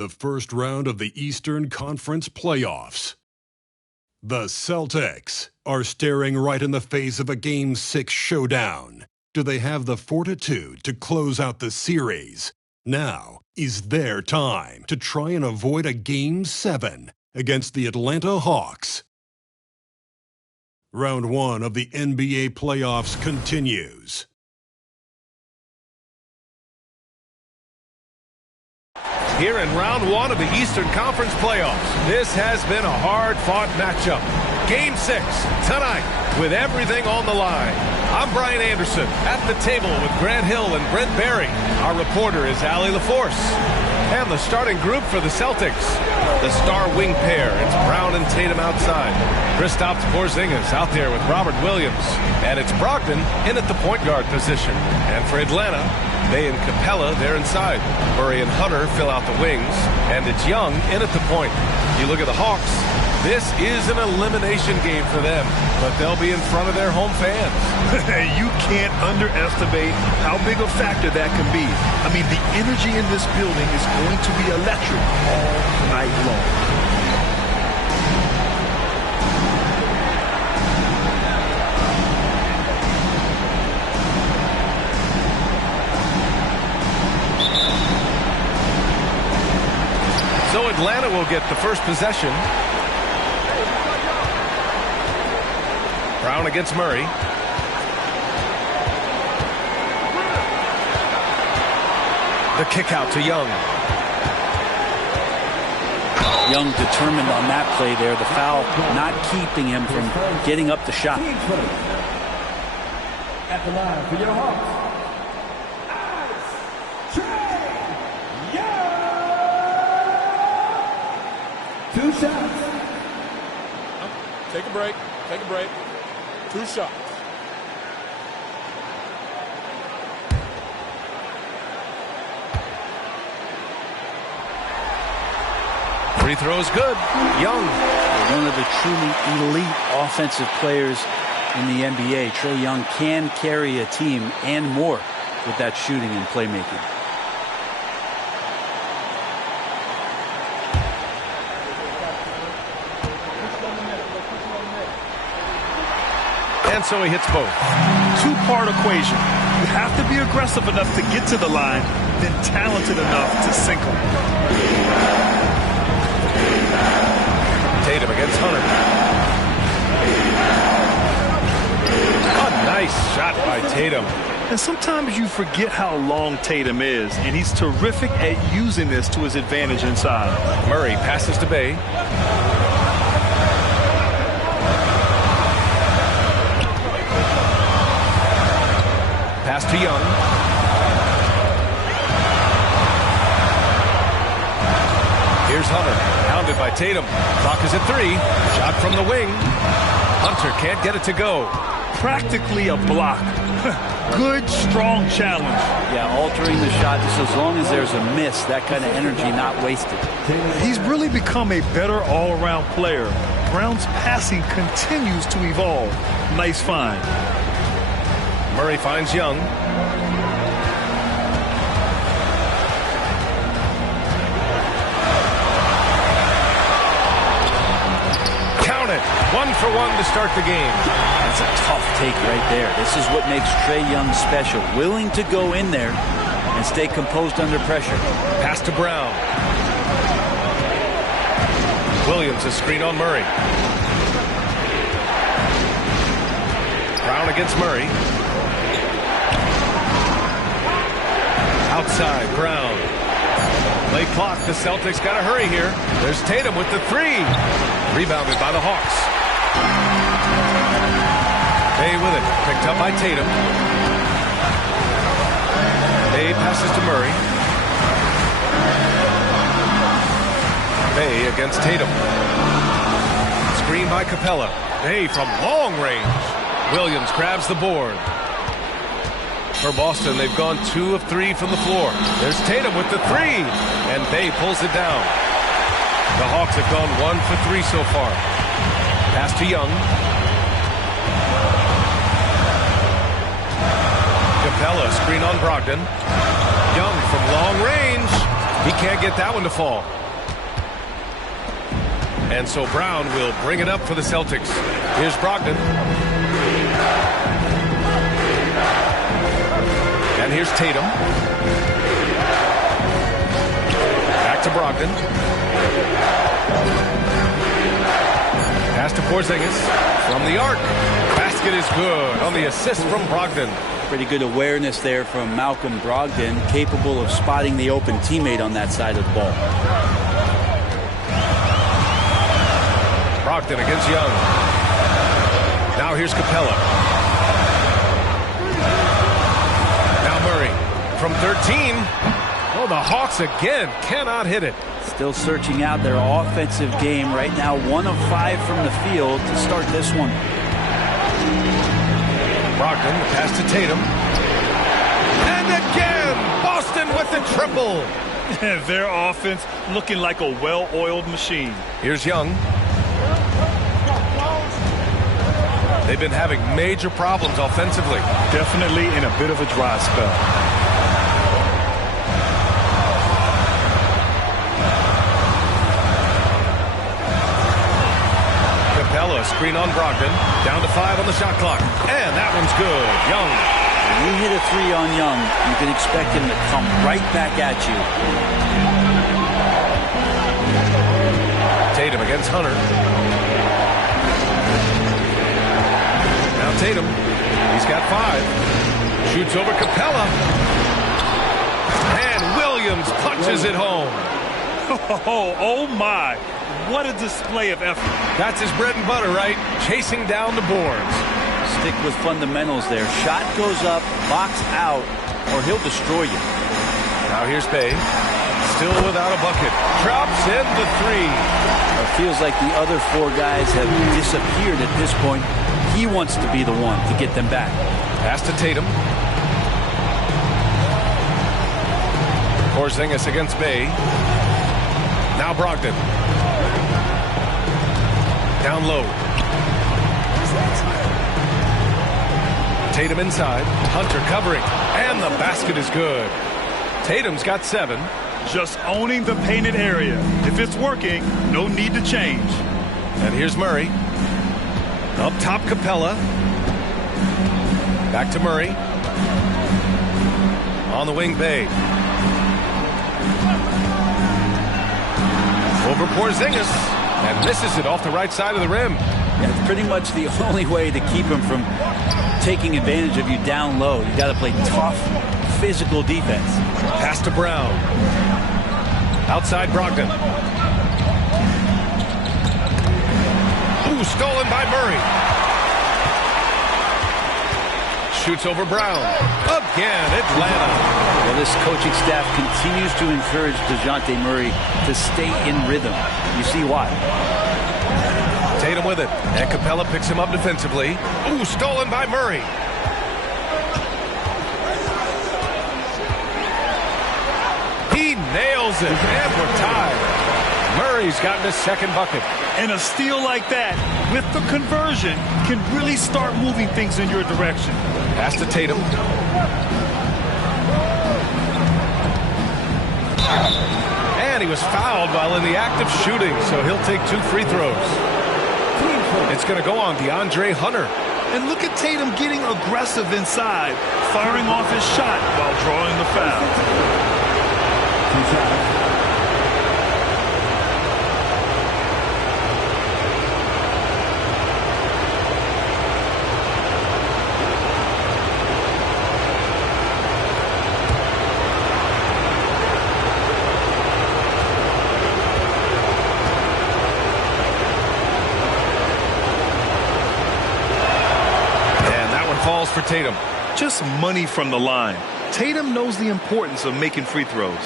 the first round of the Eastern Conference playoffs. The Celtics are staring right in the face of a Game 6 showdown. Do they have the fortitude to close out the series? Now is their time to try and avoid a Game 7 against the Atlanta Hawks. Round 1 of the NBA playoffs continues. Here in round 1 of the Eastern Conference playoffs, this has been a hard-fought matchup. Game 6 tonight with everything on the line. I'm Brian Anderson at the table with Grant Hill and Brent Barry. Our reporter is Allie LaForce. And the starting group for the Celtics, the star wing pair. It's Brown and Tatum outside. Kristaps Porzingis out there with Robert Williams. And it's Brogdon in at the point guard position. And for Atlanta, Bay and Capella, they're inside. Murray and Hunter fill out the wings. And it's Young in at the point. You look at the Hawks, this is an elimination game for them. But they'll be in front of their home fans. You can't underestimate how big a factor that can be. I mean, the energy in this building is going to be electric all night long. So Atlanta will get the first possession. Brown against Murray. The kick out to Young. Young determined on that play there. The foul not keeping him from getting up the shot. At the line for your Hawks, Trey Young. 2 shots. Take a break. Take a break. 2 shots. Free throws good. Young. One of the truly elite offensive players in the NBA. Trey Young can carry a team and more with that shooting and playmaking. And so he hits both. 2-part equation. You have to be aggressive enough to get to the line, then talented enough to sink them. Tatum against Hunter. A nice shot by Tatum. And sometimes you forget how long Tatum is, and he's terrific at using this to his advantage inside. Murray passes to Bay. Pass to Young. Here's Hunter, hounded by Tatum. Clock is at 3. Shot from the wing. Hunter can't get it to go. Practically a block. Good, strong challenge. Yeah, altering the shot just as long as there's a miss. That kind of energy not wasted. He's really become a better all-around player. Brown's passing continues to evolve. Nice find. Murray finds Young. Count it. 1 for 1 to start the game. That's a tough take right there. This is what makes Trey Young special. Willing to go in there and stay composed under pressure. Pass to Brown. Williams a screen on Murray. Brown against Murray. Outside, Brown. Late clock, the Celtics got to hurry here. There's Tatum with the 3. Rebounded by the Hawks. Bay with it, picked up by Tatum. Bay passes to Murray. Bay against Tatum. Screen by Capella. Bay from long range. Williams grabs the board. For Boston, they've gone 2 of 3 from the floor. There's Tatum with the 3, and Bay pulls it down. The Hawks have gone 1 for 3 so far. Pass to Young. Capella, screen on Brogdon. Young from long range. He can't get that one to fall. And so Brown will bring it up for the Celtics. Here's Brogdon. And here's Tatum. Back to Brogdon. Pass to Porzingis from the arc. Basket is good on the assist from Brogdon. Pretty good awareness there from Malcolm Brogdon, capable of spotting the open teammate on that side of the ball. Brogdon against Young. Now here's Capella. Now Murray from 13. Oh, the Hawks again cannot hit it. Still searching out their offensive game right now. 1 of 5 from the field to start this one. Brogdon, the pass to Tatum. And again, Boston with the triple. Their offense looking like a well-oiled machine. Here's Young. They've been having major problems offensively. Definitely in a bit of a dry spell. Capella, screen on Brogdon. Down to 5 on the shot clock. And that one's good. Young. When you hit a 3 on Young, you can expect him to come right back at you. Tatum against Hunter. Now Tatum. He's got 5. Shoots over Capella. And Williams punches it home. Oh my. What a display of effort. That's his bread and butter, right? Chasing down the boards. Stick with fundamentals there. Shot goes up, box out, or he'll destroy you. Now here's Bay. Still without a bucket. Drops in the 3. It feels like the other 4 guys have disappeared at this point. He wants to be the one to get them back. Pass to Tatum. Porzingis against Bay. Now Brogdon. Down low. Tatum inside. Hunter covering. And the basket is good. Tatum's got 7. Just owning the painted area. If it's working, no need to change. And here's Murray. Up top, Capella. Back to Murray. On the wing, Bay. Over Porzingis. And misses it off the right side of the rim. Yeah, it's pretty much the only way to keep him from taking advantage of you down low. You got to play tough, physical defense. Pass to Brown. Outside Brogdon. Ooh, stolen by Murray. Shoots over Brown. Again, Atlanta. Well, this coaching staff continues to encourage DeJounte Murray to stay in rhythm. You see why. Tatum with it. And Capella picks him up defensively. Ooh, stolen by Murray. He nails it. And we're tied. Murray's gotten his second bucket. And a steal like that, with the conversion, can really start moving things in your direction. Pass to Tatum. And he was fouled while in the act of shooting, so he'll take 2 free throws. It's going to go on DeAndre Hunter. And look at Tatum getting aggressive inside, firing off his shot while drawing the foul. For Tatum. Just money from the line. Tatum knows the importance of making free throws.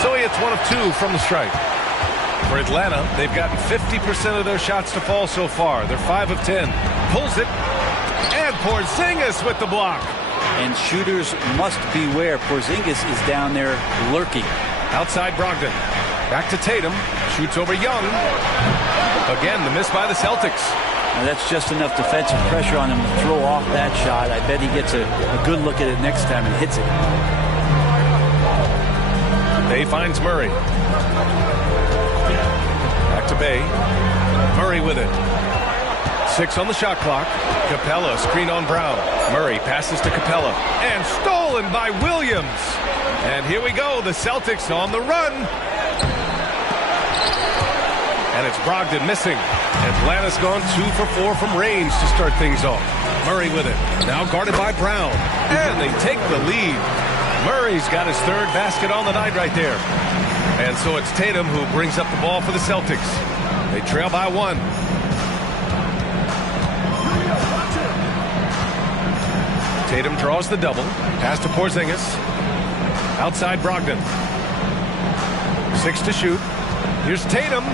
So he hits 1 of 2 from the strike. For Atlanta, they've gotten 50% of their shots to fall so far. They're 5 of 10. Pulls it. And Porzingis with the block. And shooters must beware. Porzingis is down there lurking. Outside Brogdon. Back to Tatum. Shoots over Young. Again, the miss by the Celtics. Now that's just enough defensive pressure on him to throw off that shot. I bet he gets a good look at it next time and hits it. Bay finds Murray. Back to Bay. Murray with it. 6 on the shot clock. Capella, screen on Brown. Murray passes to Capella. And stolen by Williams. And here we go. The Celtics on the run. And it's Brogdon missing. Atlanta's gone 2 for 4 from range to start things off. Murray with it. Now guarded by Brown. And they take the lead. Murray's got his 3rd basket on the night right there. And so it's Tatum who brings up the ball for the Celtics. They trail by 1. Tatum draws the double. Pass to Porzingis. Outside Brogdon. 6 to shoot. Here's Tatum.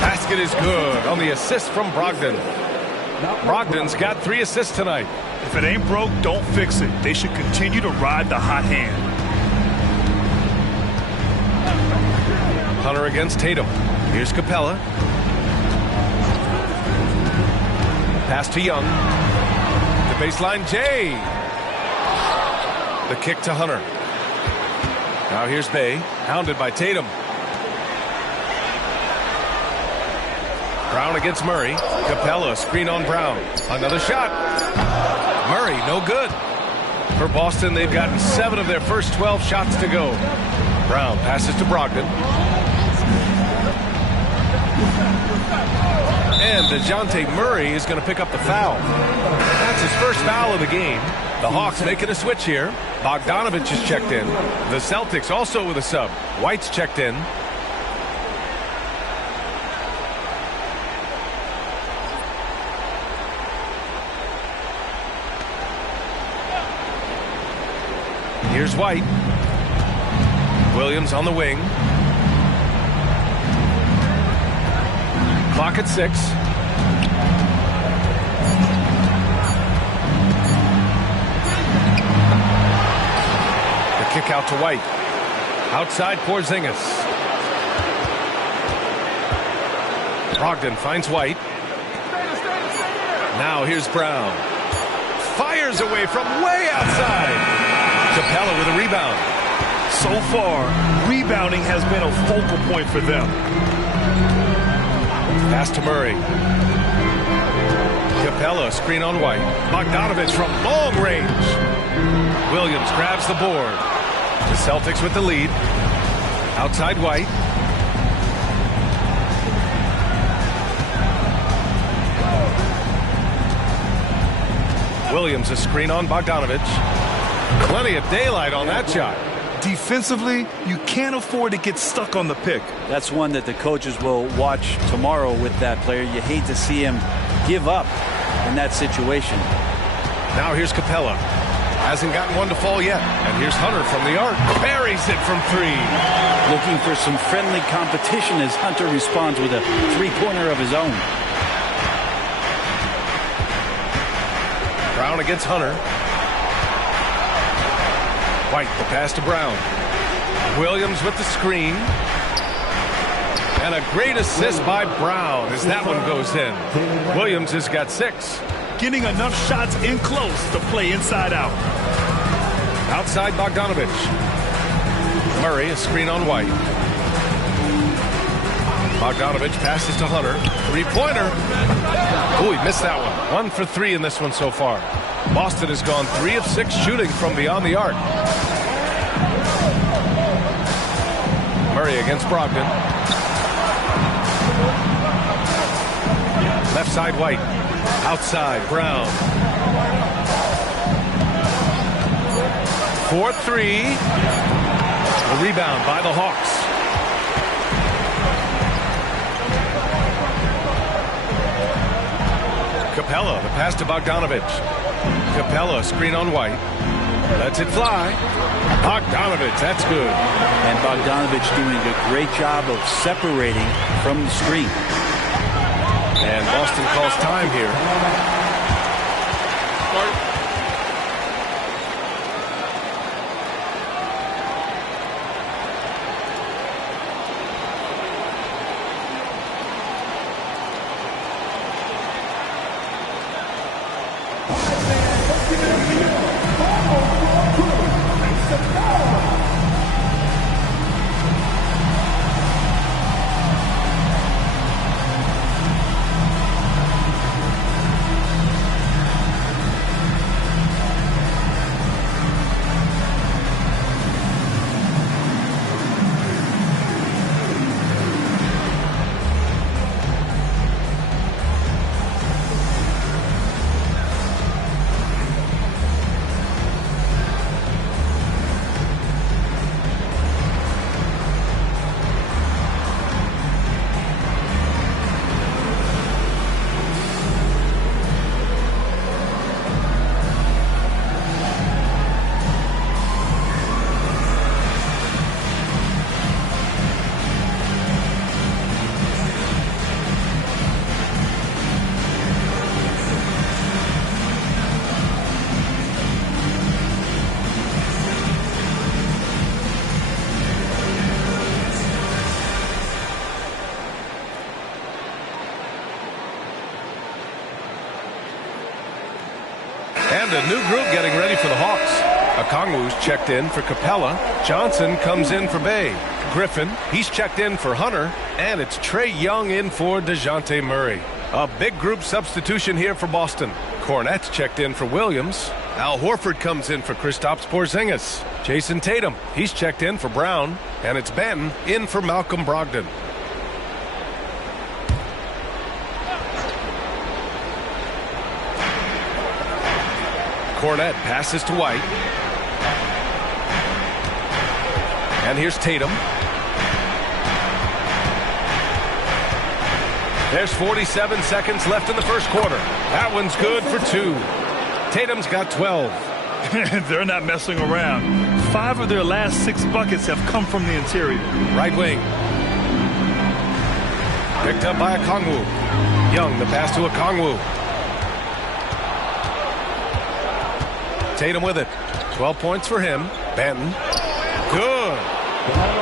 Basket is good on the assist from Brogdon. Brogdon's got 3 assists tonight. If it ain't broke, don't fix it. They should continue to ride the hot hand. Hunter against Tatum. Here's Capella. Pass to Young. The baseline, Jay. The kick to Hunter. Now here's Bay, hounded by Tatum. Brown against Murray. Capella, screen on Brown. Another shot. Murray, no good. For Boston, they've gotten 7 of their first 12 shots to go. Brown passes to Brogdon. And DeJounte Murray is going to pick up the foul. That's his first foul of the game. The Hawks making a switch here. Bogdanovich is checked in. The Celtics also with a sub. White's checked in. Here's White. Williams on the wing. Clock at 6. The kick out to White. Outside Porzingis. Brogdon finds White. Now here's Brown. Fires away from way outside. Capella with a rebound. So far, rebounding has been a focal point for them. Pass to Murray. Capella, screen on White. Bogdanovich from long range. Williams grabs the board. The Celtics with the lead. Outside White. Williams a screen on Bogdanovich. Plenty of daylight on that shot. Defensively, you can't afford to get stuck on the pick. That's one that the coaches will watch tomorrow with that player. You hate to see him give up in that situation. Now here's Capella. Hasn't gotten one to fall yet. And here's Hunter from the arc. Buries it from 3. Looking for some friendly competition as Hunter responds with a 3-pointer of his own. Brown against Hunter. White, the pass to Brown. Williams with the screen. And a great assist by Brown as that one goes in. Williams has got 6. Getting enough shots in close to play inside out. Outside Bogdanovich. Murray, a screen on White. Bogdanovich passes to Hunter. 3-pointer. Oh, he missed that one. 1 for 3 in this one so far. Boston has gone 3 of 6 shooting from beyond the arc. Murray against Brogdon. Left side White. Outside Brown. 4-3. The rebound by the Hawks. Capella, the pass to Bogdanovich. Capella, screen on White. Lets it fly. Bogdanovich, that's good. And Bogdanovich doing a great job of separating from the screen. And Boston calls time here. And a new group getting ready for the Hawks. Okongwu's checked in for Capella. Johnson comes in for Bay. Griffin, he's checked in for Hunter. And it's Trae Young in for DeJounte Murray. A big group substitution here for Boston. Cornette's checked in for Williams. Al Horford comes in for Kristaps Porzingis. Jason Tatum, he's checked in for Brown. And it's Benton in for Malcolm Brogdon. Cornette passes to White. And here's Tatum. There's 47 seconds left in the first quarter. That one's good for 2. Tatum's got 12. They're not messing around. 5 of their last 6 buckets have come from the interior. Right wing. Picked up by Okongwu. Young, the pass to Okongwu. Tatum with it. 12 points for him. Benton. Good.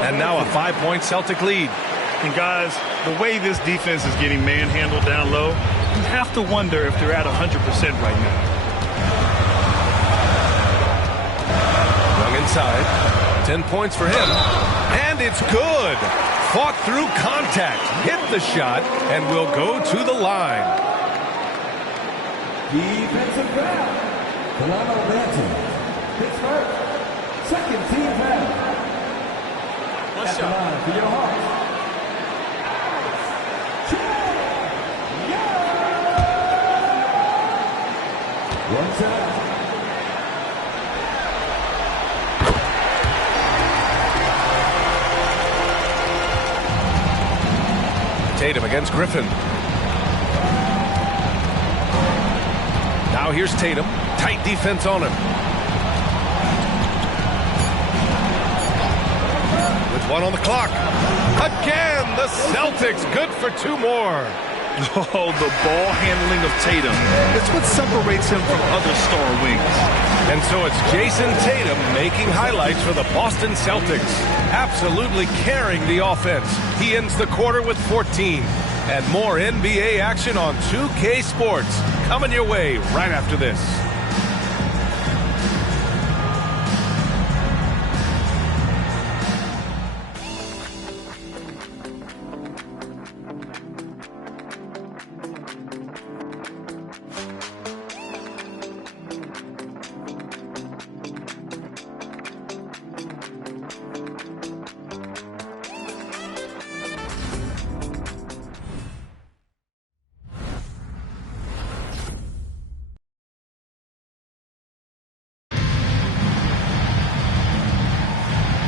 And now a 5-point Celtic lead. And guys, the way this defense is getting manhandled down low, you have to wonder if they're at 100% right now. Young inside. 10 points for him. And it's good. Fought through contact. Hit the shot and will go to the line. Defensive foul. Delano Banton. Pittsburgh. Second team foul. At the line for your Hawks. One time. Tatum against Griffin. Now here's Tatum. Tight defense on him. With 1 on the clock. Again, the Celtics good for 2 more. Oh, the ball handling of Tatum. It's what separates him from other star wings. And so it's Jason Tatum making highlights for the Boston Celtics. Absolutely carrying the offense. He ends the quarter with 14. And more NBA action on 2K Sports. Coming your way right after this.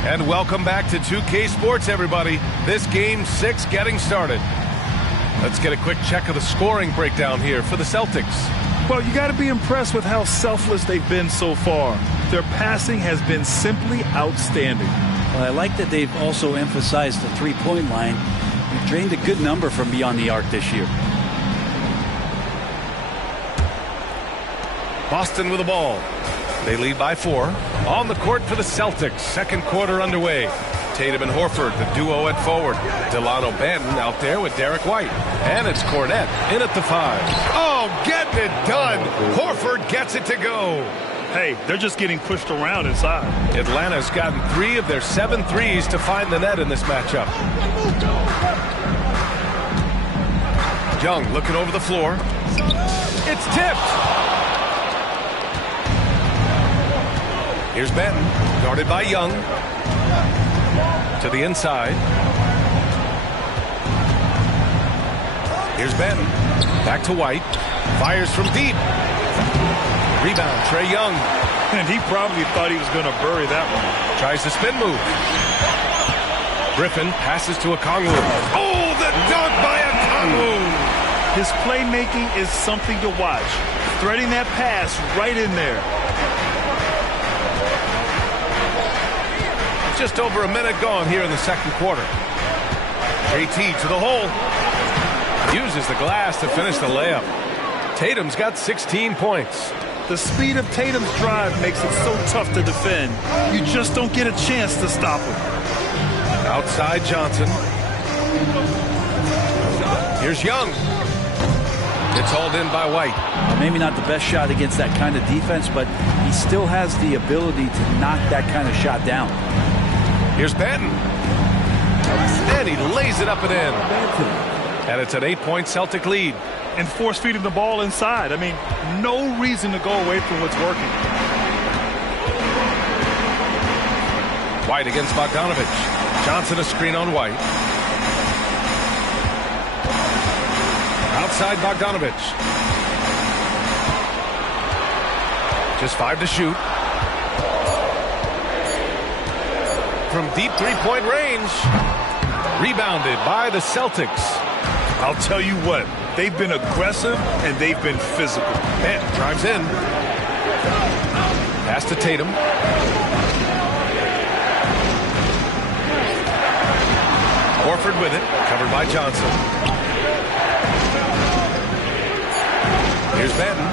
And welcome back to 2K Sports, everybody. This Game 6 getting started. Let's get a quick check of the scoring breakdown here for the Celtics. Well, you got to be impressed with how selfless they've been so far. Their passing has been simply outstanding. Well, I like that they've also emphasized the three-point line. They've drained a good number from beyond the arc this year. Boston with the ball. They lead by 4. On the court for the Celtics. Second quarter underway. Tatum and Horford, the duo at forward. Delano Banton out there with Derek White. And it's Cornette in at the 5. Oh, getting it done. Horford Horford gets it to go. Hey, they're just getting pushed around inside. Atlanta's gotten 3 of their 7 threes to find the net in this matchup. Young looking over the floor. It's tipped. Here's Benton, guarded by Young. To the inside. Here's Benton. Back to White. Fires from deep. Rebound, Trae Young. And he probably thought he was going to bury that one. Tries the spin move. Griffin passes to Okongwu. Oh, the dunk by Okongwu. His playmaking is something to watch. Threading that pass right in there. Just over a minute gone here in the second quarter. JT to the hole. Uses the glass to finish the layup. Tatum's got 16 points. The speed of Tatum's drive makes it so tough to defend. You just don't get a chance to stop him. Outside Johnson. Here's Young. It's hauled in by White. Maybe not the best shot against that kind of defense, but he still has the ability to knock that kind of shot down. Here's Benton. And he lays it up and in. And it's an 8-point Celtic lead. And force feeding the ball inside. I mean, no reason to go away from what's working. White against Bogdanovich. Johnson a screen on White. Outside Bogdanovich. Just 5 to shoot. From deep three-point range. Rebounded by the Celtics. I'll tell you what, they've been aggressive and they've been physical. And drives in. Pass to Tatum. Horford with it, covered by Johnson. Here's Benton.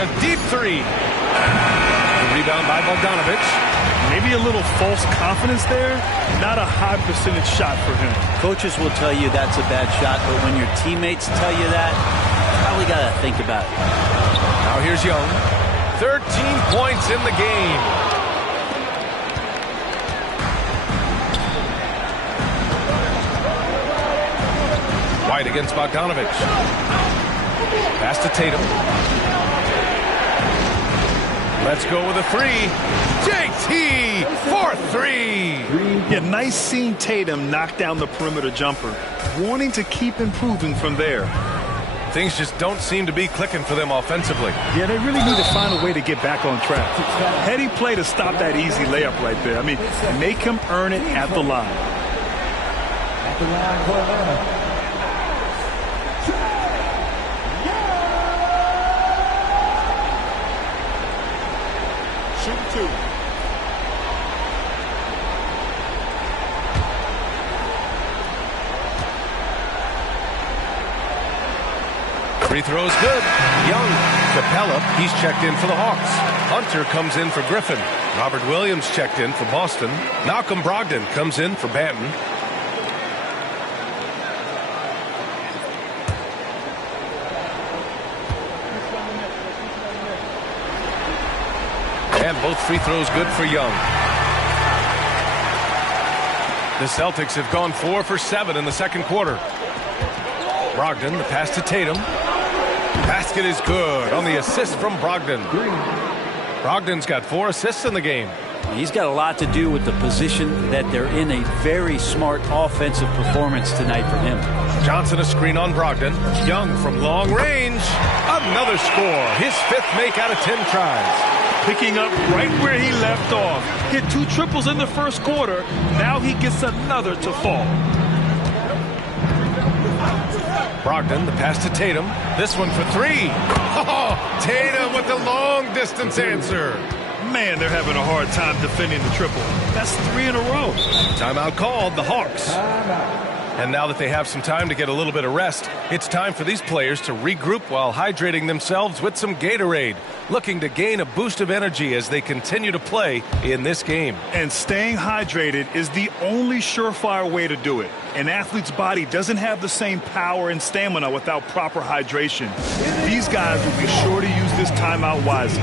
A deep three. The rebound by Bogdanovich. Maybe a little false confidence there. Not a high percentage shot for him. Coaches will tell you that's a bad shot, but when your teammates tell you that, you probably got to think about it. Now here's Young. 13 points in the game. White against Bogdanovich. Pass to Tatum. Let's go with a 3. JT for 3. Yeah, nice seeing Tatum knock down the perimeter jumper. Wanting to keep improving from there. Things just don't seem to be clicking for them offensively. Yeah, they really need to find a way to get back on track. Heady play to stop that easy layup right there. I mean, make him earn it at the line. At the line for Atlanta. Shoot 2. Free throw is good. Young. Capella, he's checked in for the Hawks. Hunter comes in for Griffin. Robert Williams checked in for Boston. Malcolm Brogdon comes in for Banton. And both free throws good for Young. The Celtics have gone 4 for 7 in the second quarter. Brogdon, the pass to Tatum. Basket is good on the assist from Brogdon. Brogdon's got 4 assists in the game. He's got a lot to do with the position that they're in. A very smart offensive performance tonight for him. Johnson a screen on Brogdon. Young from long range. Another score. His 5th make out of 10 tries. Picking up right where he left off. Hit 2 triples in the first quarter. Now he gets another to fall. Brogdon, the pass to Tatum. This one for 3. Oh, Tatum with the long distance answer. Man, they're having a hard time defending the triple. That's 3 in a row. Timeout called, the Hawks. Timeout. And now that they have some time to get a little bit of rest, it's time for these players to regroup while hydrating themselves with some Gatorade, looking to gain a boost of energy as they continue to play in this game. And staying hydrated is the only surefire way to do it. An athlete's body doesn't have the same power and stamina without proper hydration. These guys will be sure to use this timeout wisely.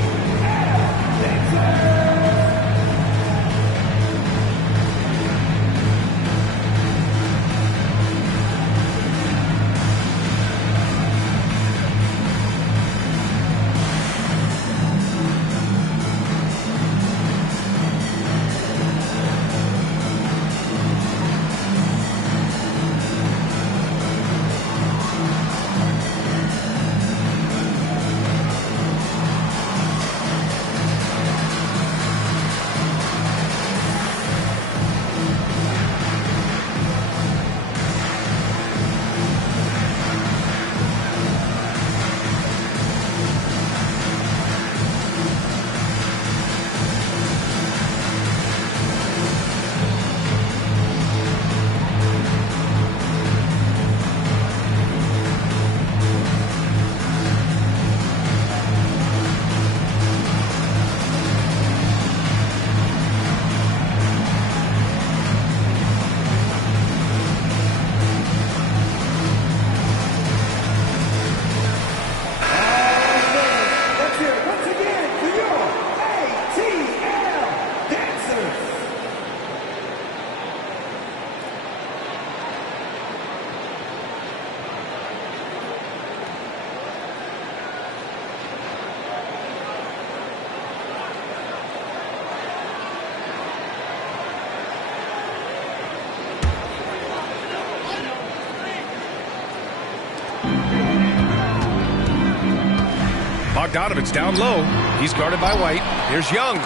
Bogdanovich down low. He's guarded by White. Here's Young.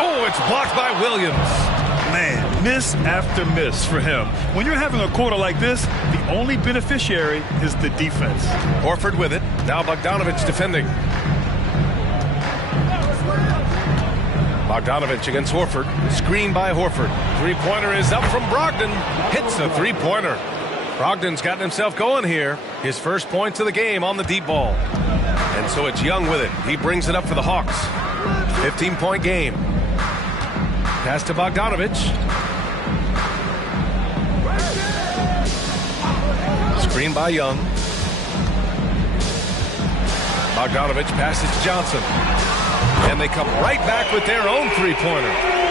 Oh, it's blocked by Williams. Man, miss after miss for him. When you're having a quarter like this, the only beneficiary is the defense. Horford with it. Now Bogdanovich defending. Bogdanovich against Horford. Screen by Horford. Three-pointer is up from Brogdon. Hits the three-pointer. Brogdon's gotten himself going here. His first points of the game on the deep ball. And so it's Young with it. He brings it up for the Hawks. 15-point game. Pass to Bogdanovich. Screen by Young. Bogdanovich passes to Johnson. And they come right back with their own three-pointer.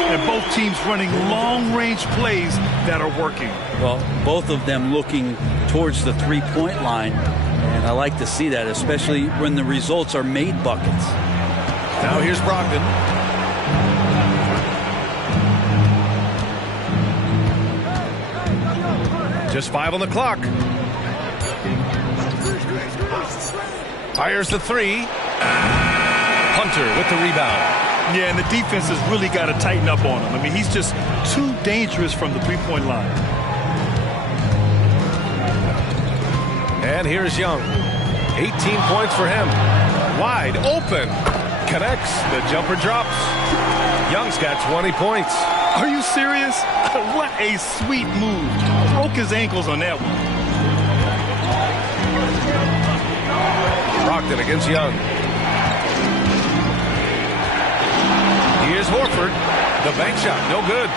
And both teams running long-range plays that are working. Well, both of them looking towards the three-point line. And I like to see that, especially when the results are made buckets. Now here's Brogdon. Just 5 on the clock. Fires the three. Hunter with the rebound. Yeah, and the defense has really got to tighten up on him. I mean, he's just too dangerous from the three-point line. And here's Young. 18 points for him. Wide open. Connects. The jumper drops. Young's got 20 points. Are you serious? What a sweet move. Broke his ankles on that one. Brogdon against Young. Here's Horford. The bank shot, no good.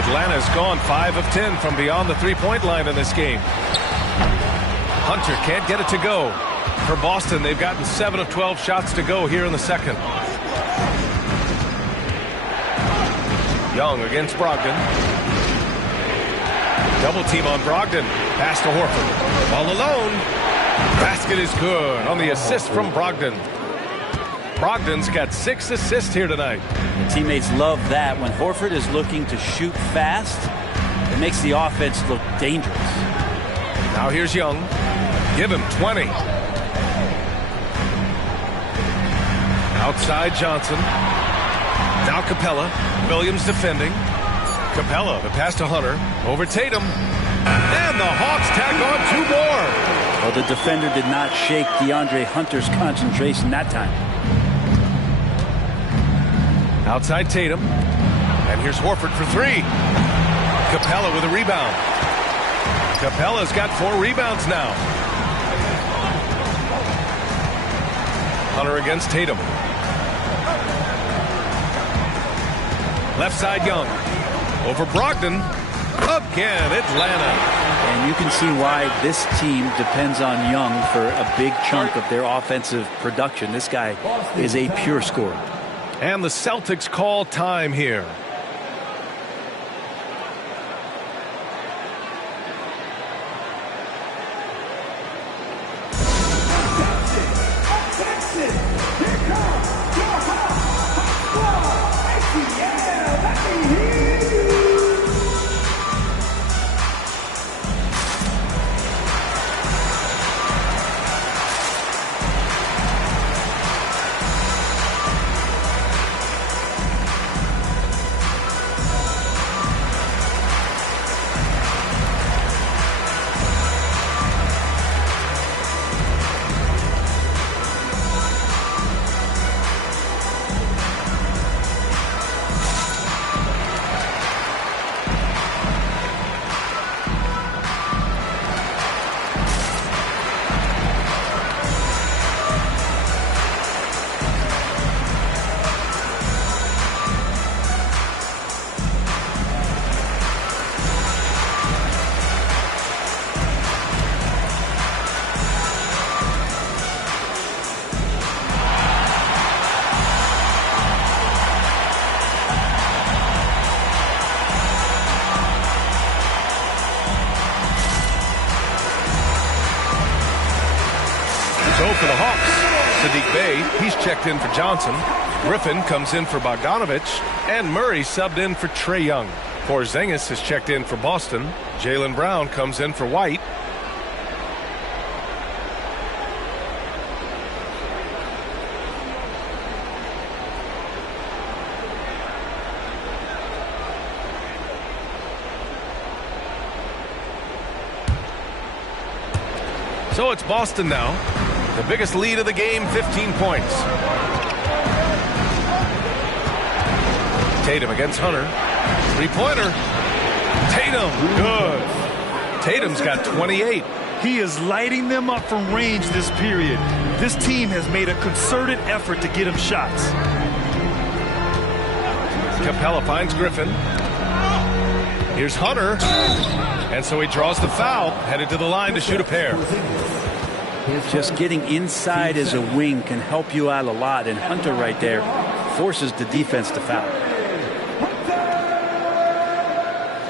Atlanta's gone 5 of 10 from beyond the three-point line in this game. Hunter can't get it to go. For Boston, they've gotten 7 of 12 shots to go here in the second. Young against Brogdon. Double team on Brogdon. Pass to Horford. All alone. Basket is good on the assist from Brogdon. Brogdon's got 6 assists here tonight. The teammates love that. When Horford is looking to shoot fast, it makes the offense look dangerous. Now here's Young. Give him 20. Outside Johnson. Now Capella. Williams defending. Capella, the pass to Hunter. Over Tatum. And the Hawks tack on 2 more. Well, the defender did not shake DeAndre Hunter's concentration that time. Outside Tatum. And here's Horford for 3. Capella with a rebound. Capella's got 4 rebounds now. Hunter against Tatum. Left side Young. Over Brogdon. Again, Atlanta. And you can see why this team depends on Young for a big chunk of their offensive production. This guy is a pure scorer. And the Celtics call time here. So for the Hawks, Sadiq Bey, he's checked in for Johnson. Griffin comes in for Bogdanovich. And Murray subbed in for Trae Young. Porzingis has checked in for Boston. Jaylen Brown comes in for White. So it's Boston now. The biggest lead of the game, 15 points. Tatum against Hunter. Three-pointer. Tatum, good. Tatum's got 28. He is lighting them up from range this period. This team has made a concerted effort to get him shots. Capella finds Griffin. Here's Hunter. And so he draws the foul, headed to the line to shoot a pair. Just getting inside as a wing can help you out a lot, and Hunter right there forces the defense to foul.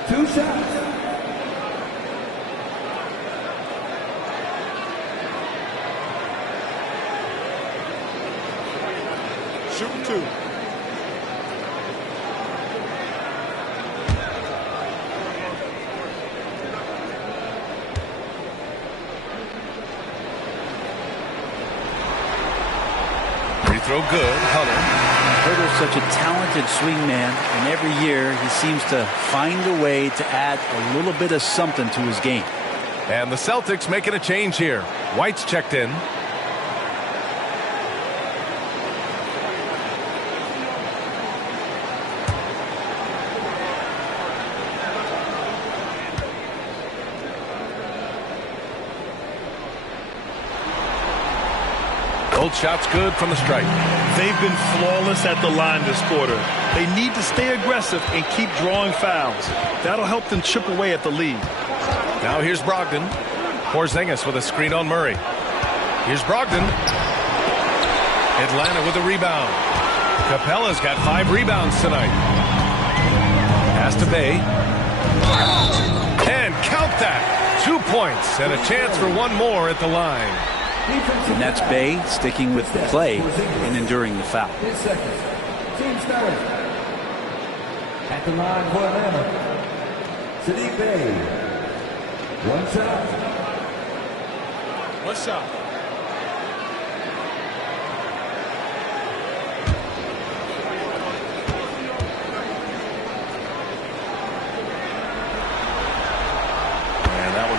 2 shots. Shoot 2. Throw good, Hunter. Hunter's such a talented swingman, and every year he seems to find a way to add a little bit of something to his game. And the Celtics making a change here. White's checked in. Both shots good from the stripe. They've been flawless at the line this quarter. They need to stay aggressive and keep drawing fouls. That'll help them chip away at the lead. Now here's Brogdon. Porzingis with a screen on Murray. Here's Brogdon. Atlanta with a rebound. Capella's got 5 rebounds tonight. Pass to Bey. And count that. 2 points and a chance for one more at the line. And that's Bey sticking with the play and enduring the foul. 10 seconds. Team started. At the line for Atlanta, Sadiq Bey. 1 shot. 1 shot.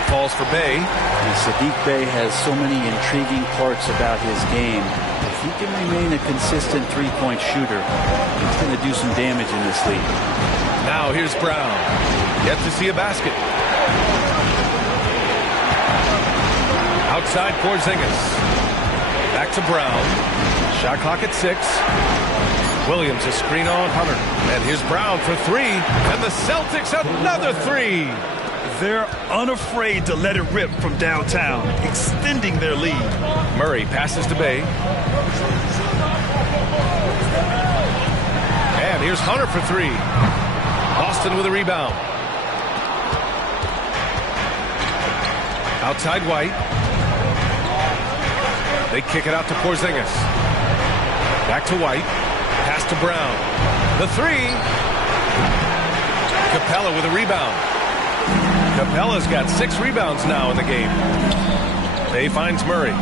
Falls for Bey. And Sadiq Bey has so many intriguing parts about his game. If he can remain a consistent three-point shooter, he's going to do some damage in this league. Now here's Brown. Yet to see a basket. Outside Porzingis. Back to Brown. Shot clock at 6. Williams a screen on Hunter. And here's Brown for 3. And the Celtics another 3. They're unafraid to let it rip from downtown, extending their lead. Murray passes to Bay. And here's Hunter for 3. Boston with a rebound. Outside White. They kick it out to Porzingis. Back to White. Pass to Brown. The 3. Capella with a rebound. Capella's got 6 rebounds now in the game. Bay finds Murray.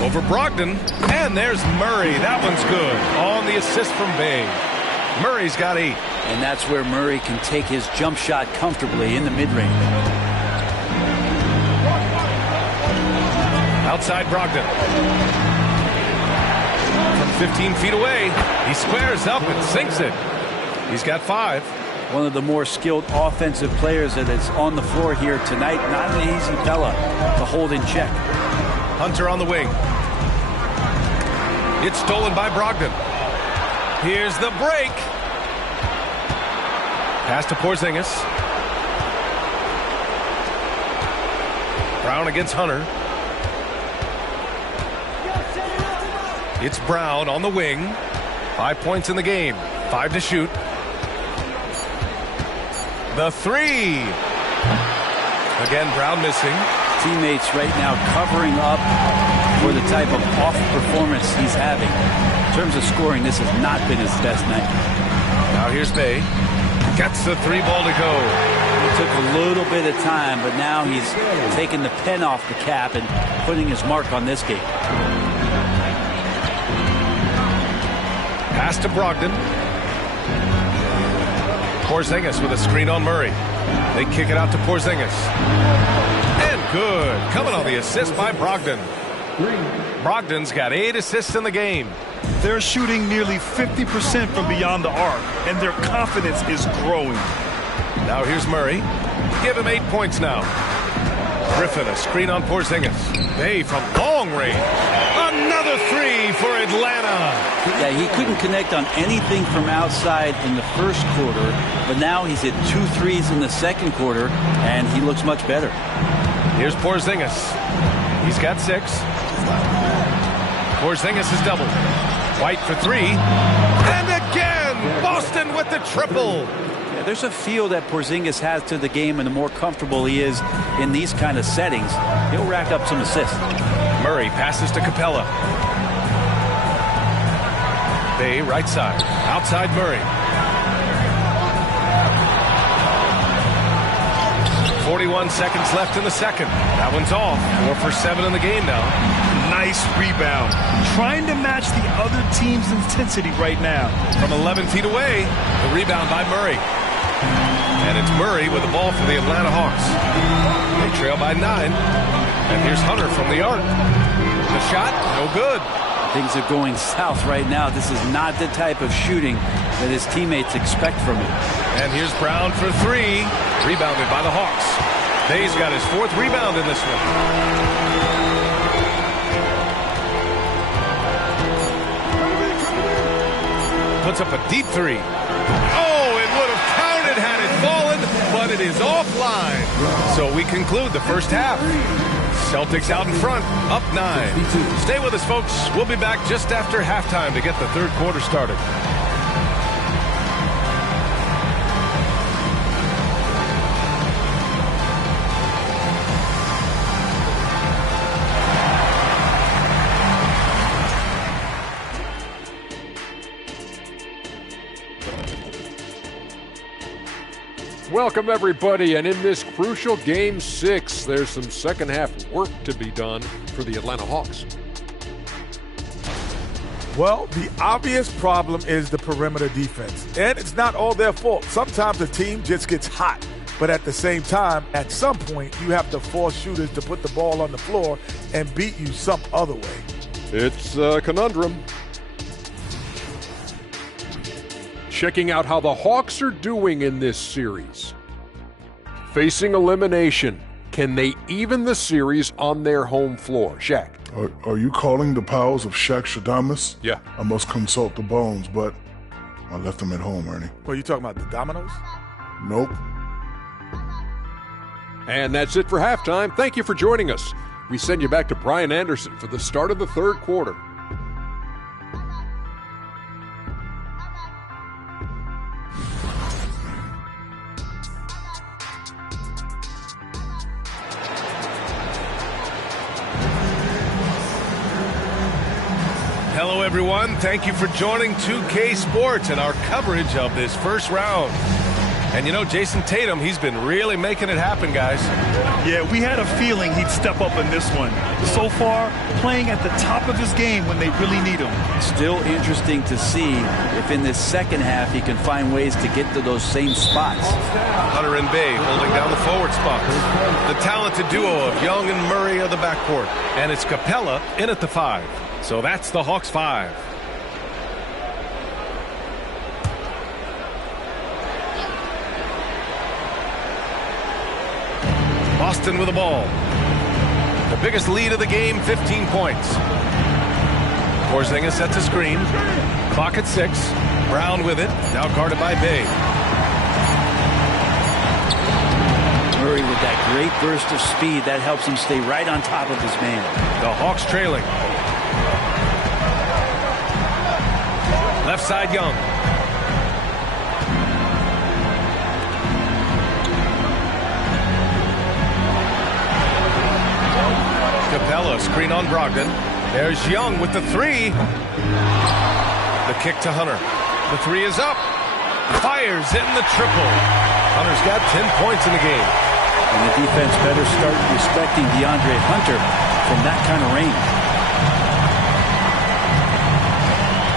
Over Brogdon. And there's Murray. That one's good. On the assist from Bay. Murray's got 8. And that's where Murray can take his jump shot comfortably in the mid-range. Outside Brogdon. From 15 feet away, he squares up and sinks it. He's got 5. One of the more skilled offensive players that is on the floor here tonight. Not an easy fella to hold in check. Hunter on the wing. It's stolen by Brogdon. Here's the break. Pass to Porzingis. Brown against Hunter. It's Brown on the wing. 5 points in the game. 5 to shoot. The 3. Again, Brown missing. Teammates right now covering up for the type of off performance he's having. In terms of scoring, this has not been his best night. Now here's Bay. Gets the 3 ball to go. It took a little bit of time, but now he's taking the pen off the cap and putting his mark on this game. Pass to Brogdon. Porzingis with a screen on Murray. They kick it out to Porzingis. And good. Coming on the assist by Brogdon. Brogdon's got 8 assists in the game. They're shooting nearly 50% from beyond the arc, and their confidence is growing. Now here's Murray. Give him 8 points now. Griffin, a screen on Porzingis. Bay from long range. Another 3 for Atlanta. Yeah, he couldn't connect on anything from outside in the first quarter, but now he's hit 2 threes in the second quarter, and he looks much better. Here's Porzingis. He's got 6. Porzingis is doubled. White for 3. And again, Boston with the triple. Yeah, there's a feel that Porzingis has to the game, and the more comfortable he is in these kind of settings, he'll rack up some assists. Murray passes to Capella. Bay right side. Outside Murray. 41 seconds left in the second. That one's off. 4 for 7 in the game now. Nice rebound. Trying to match the other team's intensity right now. From 11 feet away, the rebound by Murray. And it's Murray with the ball for the Atlanta Hawks. They trail by 9. And here's Hunter from the arc. The shot, no good. Things are going south right now. This is not the type of shooting that his teammates expect from him. And here's Brown for 3. Rebounded by the Hawks. Bay's got his 4th rebound in this one. Puts up a deep 3. Oh, it would have counted had it fallen, but it is offline. So we conclude the first half. Celtics out in front, up 9. Stay with us, folks. We'll be back just after halftime to get the third quarter started. Welcome, everybody, and in this crucial Game 6, there's some second-half work to be done for the Atlanta Hawks. Well, the obvious problem is the perimeter defense, and it's not all their fault. Sometimes the team just gets hot, but at the same time, at some point, you have to force shooters to put the ball on the floor and beat you some other way. It's a conundrum. Checking out how the Hawks are doing in this series. Facing elimination, Can they even the series on their home floor? Shaq. Are you calling the powers of Shaq Shadamas? Yeah. I must consult the bones, but I left them at home, Ernie. What are you talking about, the dominoes? Nope. And that's it for halftime. Thank you for joining us. We send you back to Brian Anderson for the start of the third quarter. Hello, everyone. Thank you for joining 2K Sports and our coverage of this first round. And you know, Jason Tatum, he's been really making it happen, guys. Yeah, we had a feeling he'd step up in this one. So far, playing at the top of his game when they really need him. Still interesting to see if in this second half he can find ways to get to those same spots. Hunter and Bay holding down the forward spots. The talented duo of Young and Murray are the backcourt. And it's Capella in at the 5. So that's the Hawks 5. Boston with the ball. The biggest lead of the game, 15 points. Porzingis sets a screen. Clock at 6. Brown with it. Now guarded by Bay. Murray with that great burst of speed. That helps him stay right on top of his man. The Hawks trailing. Left side, Young. Capella, screen on Brogdon. There's Young with the 3. The kick to Hunter. The 3 is up. Fires in the triple. Hunter's got 10 points in the game. And the defense better start respecting DeAndre Hunter from that kind of range.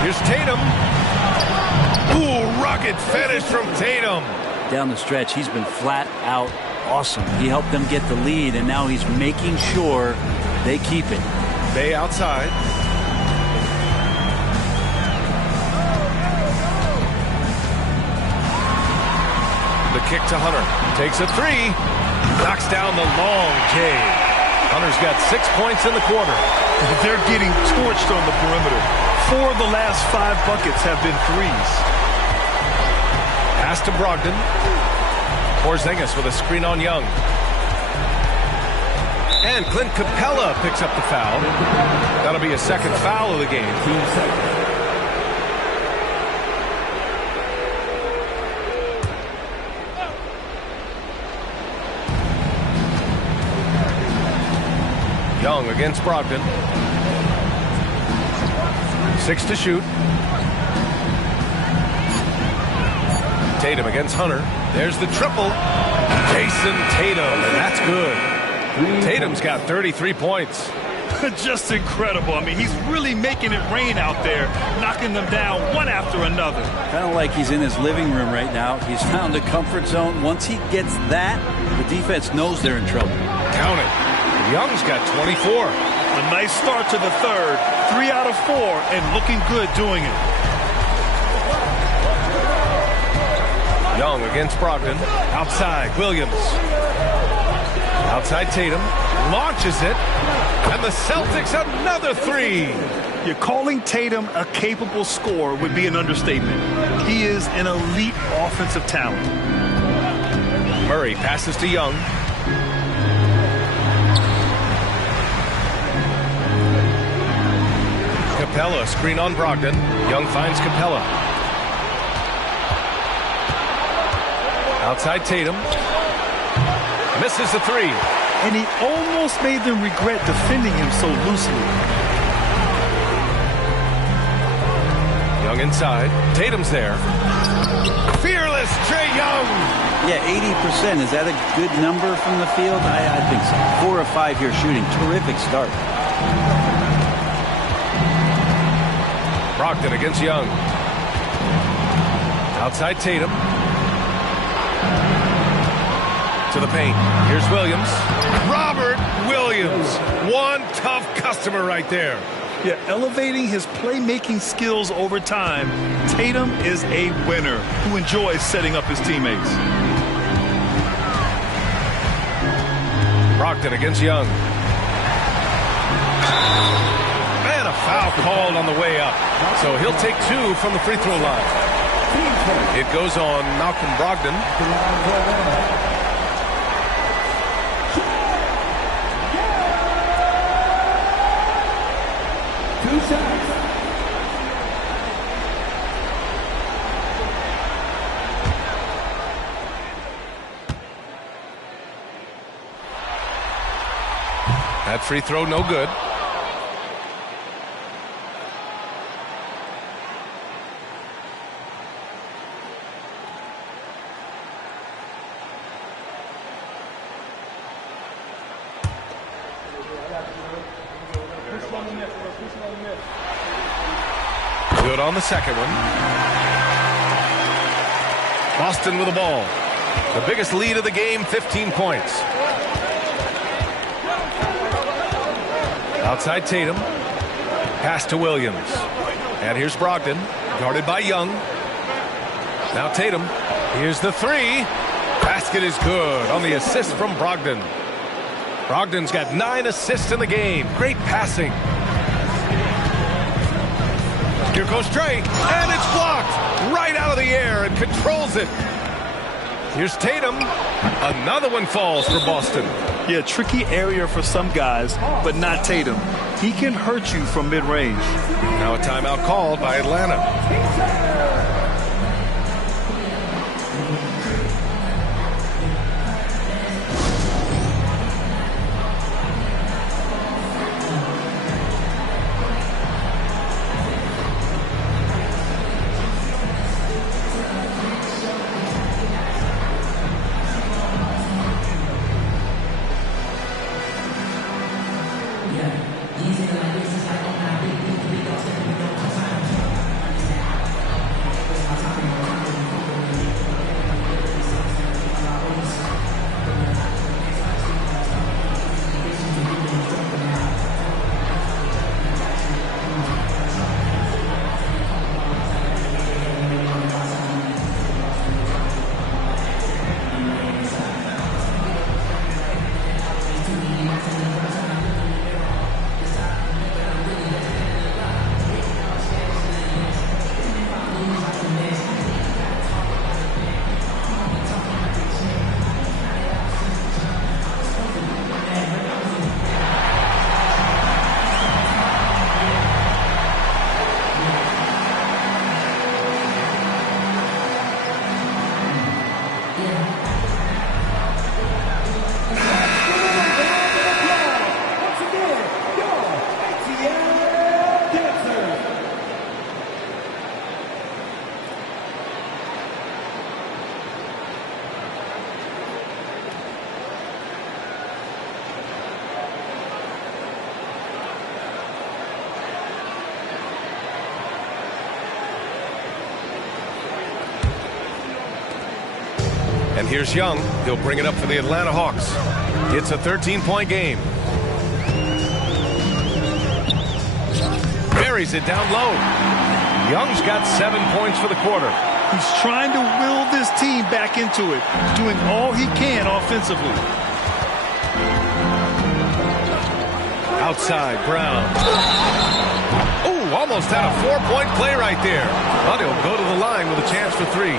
Here's Tatum. Ooh, rugged finish from Tatum. Down the stretch, he's been flat out awesome. He helped them get the lead, and now he's making sure they keep it. Bay outside. The kick to Hunter. Takes a 3. Knocks down the long J. Hunter's got 6 points in the quarter. They're getting torched on the perimeter. 4 of the last 5 buckets have been threes. Pass to Brogdon. Porzingis with a screen on Young. And Clint Capella picks up the foul. That'll be a second foul of the game. Young against Brogdon. 6 to shoot. Tatum against Hunter. There's the triple. Jason Tatum, and that's good. Tatum's got 33 points. Just incredible. I mean, he's really making it rain out there, knocking them down one after another. Kind of like he's in his living room right now. He's found a comfort zone. Once he gets that, the defense knows they're in trouble. Count it. Young's got 24. A nice start to the third. 3 out of 4, and looking good doing it. Young against Brogdon. Outside, Williams. Outside Tatum. Launches it. And the Celtics another 3. You're calling Tatum a capable scorer would be an understatement. He is an elite offensive talent. Murray passes to Young. Capella, screen on Brogdon. Young finds Capella. Outside Tatum. Misses the 3. And he almost made them regret defending him so loosely. Young inside. Tatum's there. Fearless Trae Young. Yeah, 80%. Is that a good number from the field? I think so. 4 of 5 here shooting. Terrific start. Brogdon against Young. Outside Tatum. To the paint. Here's Williams. Robert Williams. One tough customer right there. Yeah, elevating his playmaking skills over time. Tatum is a winner who enjoys setting up his teammates. Brogdon against Young. And a foul called on the way up. So he'll take 2 from the free throw line. It goes on Malcolm Brogdon. That free throw no good. Good on the second one. Boston with the ball. The biggest lead of the game, 15 points. Outside Tatum. Pass to Williams. And here's Brogdon, guarded by Young. Now Tatum. Here's the 3. Basket is good on the assist from Brogdon. Brogdon's got 9 assists in the game. Great passing. Here goes Trey, and it's blocked right out of the air and controls it. Here's Tatum. Another one falls for Boston. Yeah, tricky area for some guys, but not Tatum. He can hurt you from mid-range. Now a timeout called by Atlanta. And here's Young. He'll bring it up for the Atlanta Hawks. It's a 13-point game. Buries it down low. Young's got 7 points for the quarter. He's trying to will this team back into it, doing all he can offensively. Outside, Brown. Oh, almost had a 4-point play right there. But he'll go to the line with a chance for 3.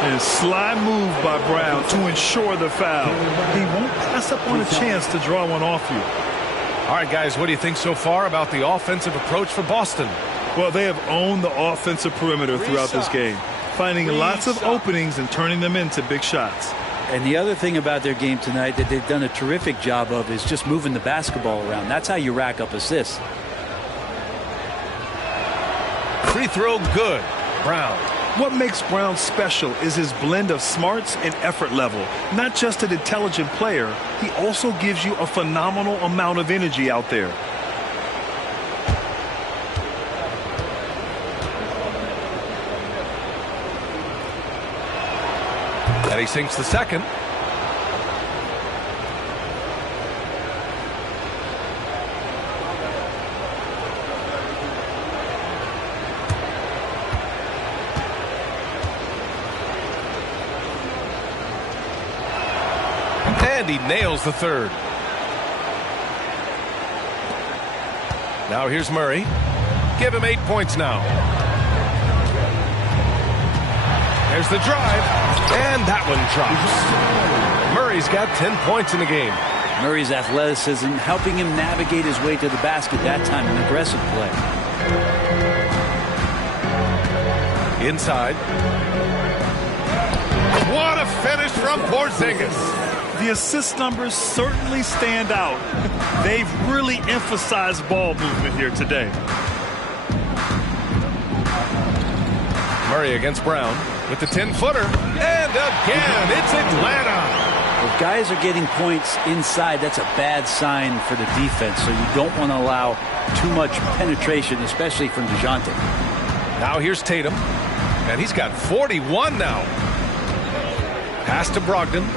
And a sly move by Brown to ensure the foul. He won't pass up on a chance to draw one off you. All right, guys, what do you think so far about the offensive approach for Boston? Well, they have owned the offensive perimeter throughout this game, finding lots of openings and turning them into big shots. And the other thing about their game tonight that they've done a terrific job of is just moving the basketball around. That's how you rack up assists. Free throw good. Brown. What makes Brown special is his blend of smarts and effort level. Not just an intelligent player, he also gives you a phenomenal amount of energy out there. And he sinks the second. And he nails the third. Now here's Murray. Give him 8 points now. There's the drive. And that one drops. Murray's got 10 points in the game. Murray's athleticism helping him navigate his way to the basket that time. An aggressive play. Inside. What a finish from Porzingis. The assist numbers certainly stand out. They've really emphasized ball movement here today. Murray against Brown with the 10-footer. And again, it's Atlanta. If guys are getting points inside, that's a bad sign for the defense. So you don't want to allow too much penetration, especially from DeJounte. Now here's Tatum. And he's got 41 now. Pass to Brogdon.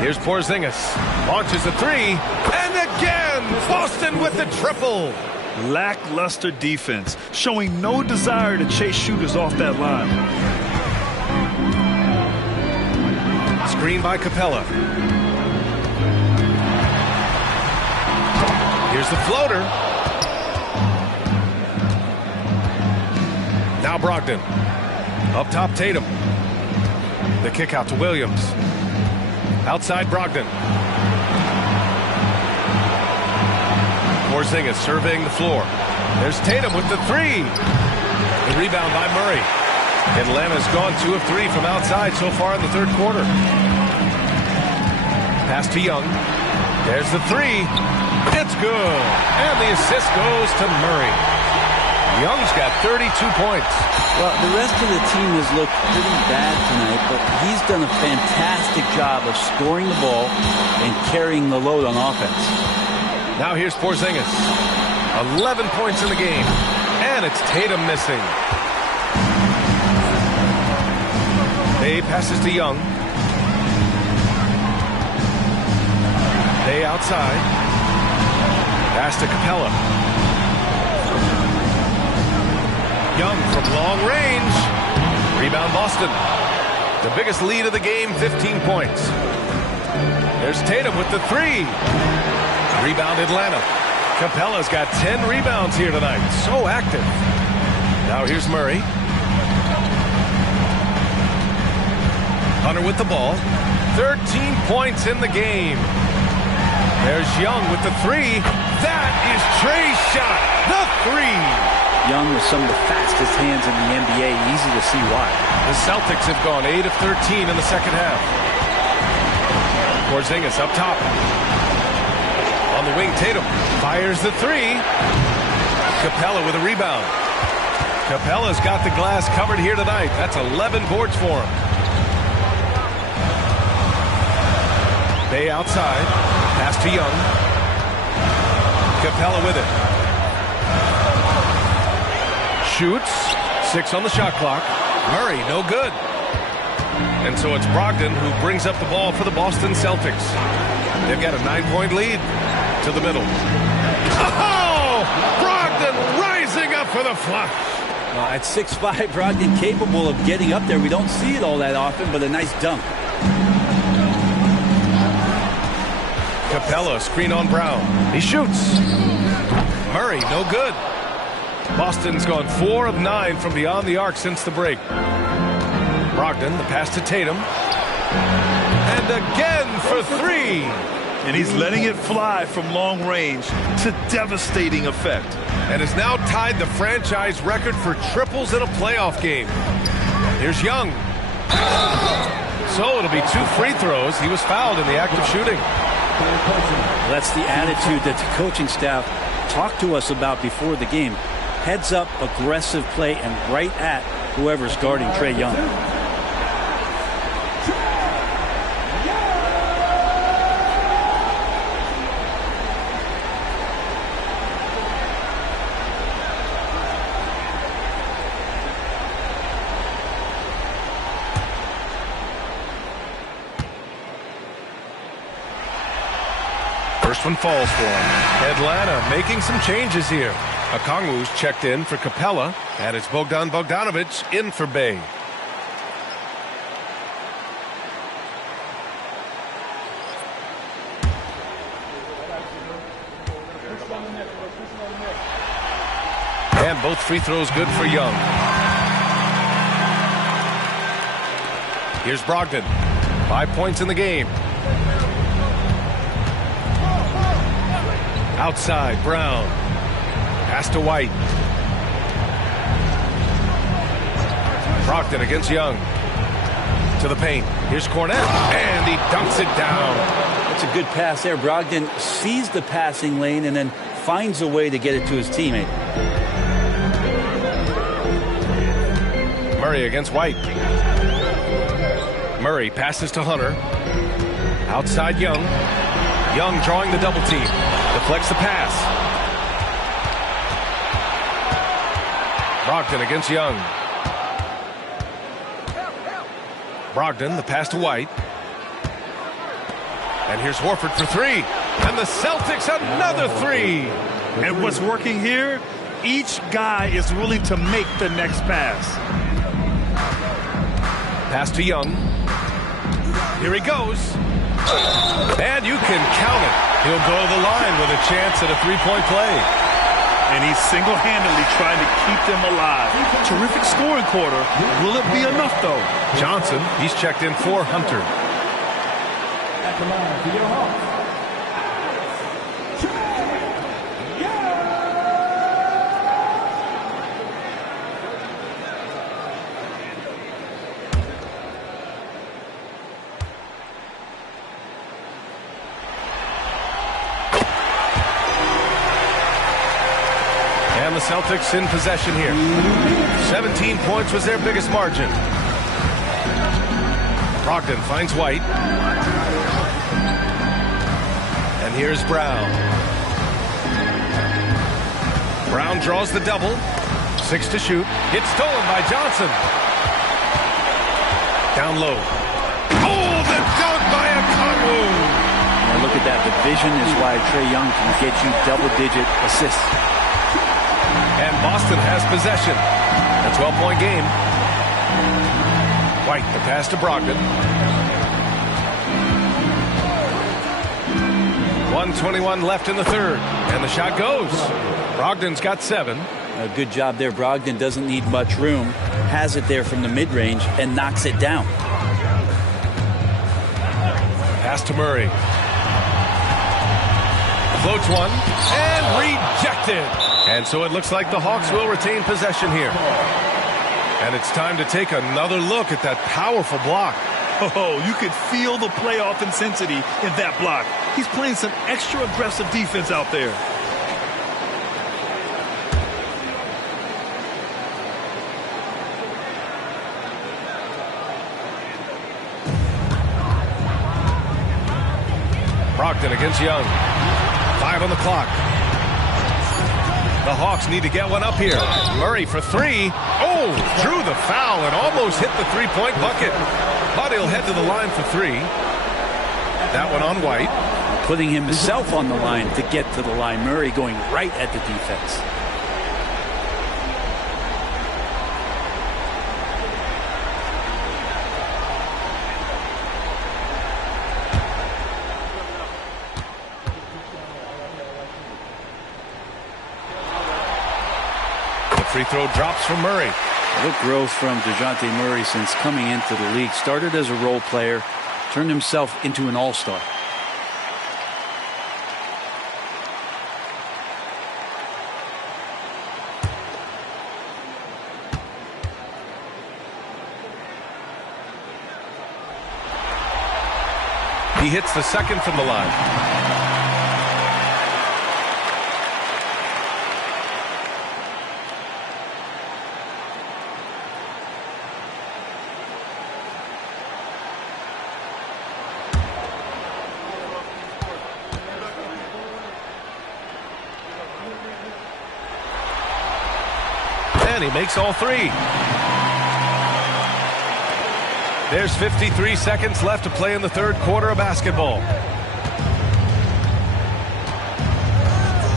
Here's Porzingis. Launches a three. And again, Boston with the triple. Lackluster defense, showing no desire to chase shooters off that line. Screen by Capella. Here's the floater. Now Brogdon. Up top, Tatum. The kick out to Williams. Outside Brogdon. Porzingis surveying the floor. There's Tatum with the three. The rebound by Murray. Atlanta's gone 2 of 3 from outside so far in the third quarter. Pass to Young. There's the three. It's good. And the assist goes to Murray. Young's got 32 points. Well, the rest of the team has looked pretty bad tonight, but he's done a fantastic job of scoring the ball and carrying the load on offense. Now here's Porzingis. 11 points in the game. And it's Tatum missing. Bay passes to Young. Bay outside. Pass to Capella. Young from long range. Rebound Boston. The biggest lead of the game, 15 points. There's Tatum with the three. Rebound Atlanta. Capella's got 10 rebounds here tonight. So active. Now here's Murray. Hunter with the ball. 13 points in the game. There's Young with the three. That is Trey's shot. The three. Young with some of the fastest hands in the NBA. Easy to see why. The Celtics have gone 8 of 13 in the second half. Porzingis up top. On the wing, Tatum fires the three. Capella with a rebound. Capella's got the glass covered here tonight. That's 11 boards for him. Bay outside. Pass to Young. Capella with it. Shoots. 6 on the shot clock. Murray, no good. And so it's Brogdon who brings up the ball for the Boston Celtics. They've got a 9-point lead. To the middle. Oh! Brogdon rising up for the flush. At 6'5", Brogdon capable of getting up there. We don't see it all that often, but a nice dunk. Capella, screen on Brown. He shoots. Murray, no good. Boston's gone 4 of 9 from beyond the arc since the break. Brogdon, the pass to Tatum. And again for three. And he's letting it fly from long range to devastating effect. And has now tied the franchise record for triples in a playoff game. Here's Young. So it'll be 2 free throws. He was fouled in the act of shooting. That's the attitude that the coaching staff talked to us about before the game. Heads up, aggressive play, and right at whoever's guarding Trae Young. First one falls for him. Atlanta making some changes here. Okongwu's checked in for Capella, and it's Bogdan Bogdanović in for Bay. And both free throws good for Young. Here's Brogdon. 5 points in the game. Outside, Brown. Pass to White. Brogdon against Young. To the paint. Here's Cornette. And he dunks it down. That's a good pass there. Brogdon sees the passing lane and then finds a way to get it to his teammate. Murray against White. Murray passes to Hunter. Outside Young. Young drawing the double team. Deflects the pass. Brogdon against Young. Brogdon, the pass to White. And here's Horford for three. And the Celtics another three. And what's working here, each guy is willing to make the next pass. Pass to Young. Here he goes. And you can count it. He'll go to the line with a chance at a three-point play. And he's single-handedly trying to keep them alive. Terrific scoring quarter. Will it be enough, though? Johnson, he's checked in for Hunter. At the line for your Hawks. And the Celtics in possession here. 17 points was their biggest margin. Brogdon finds White. And here's Brown. Brown draws the double. 6 to shoot. It's stolen by Johnson. Down low. Oh, the dunk by a Okongwu. Now look at that. The vision is why Trae Young can get you double-digit assists. And Boston has possession. A 12-point game. White, the pass to Brogdon. 1:21 left in the third. And the shot goes. Brogdon's got 7. A good job there. Brogdon doesn't need much room. Has it there from the mid-range and knocks it down. Pass to Murray. Floats one. And rejected. And so it looks like the Hawks will retain possession here. And it's time to take another look at that powerful block. Oh, you could feel the playoff intensity in that block. He's playing some extra aggressive defense out there. Brogdon against Young. 5 on the clock. The Hawks need to get one up here. Murray for 3. Oh, drew the foul and almost hit the three-point bucket. But he'll head to the line for 3. That one on White. Putting himself on the line to get to the line. Murray going right at the defense. Free throw drops from Murray. What growth from DeJounte Murray since coming into the league. Started as a role player, turned himself into an all-star. He hits the second from the line. And he makes all 3. There's 53 seconds left to play in the third quarter of basketball.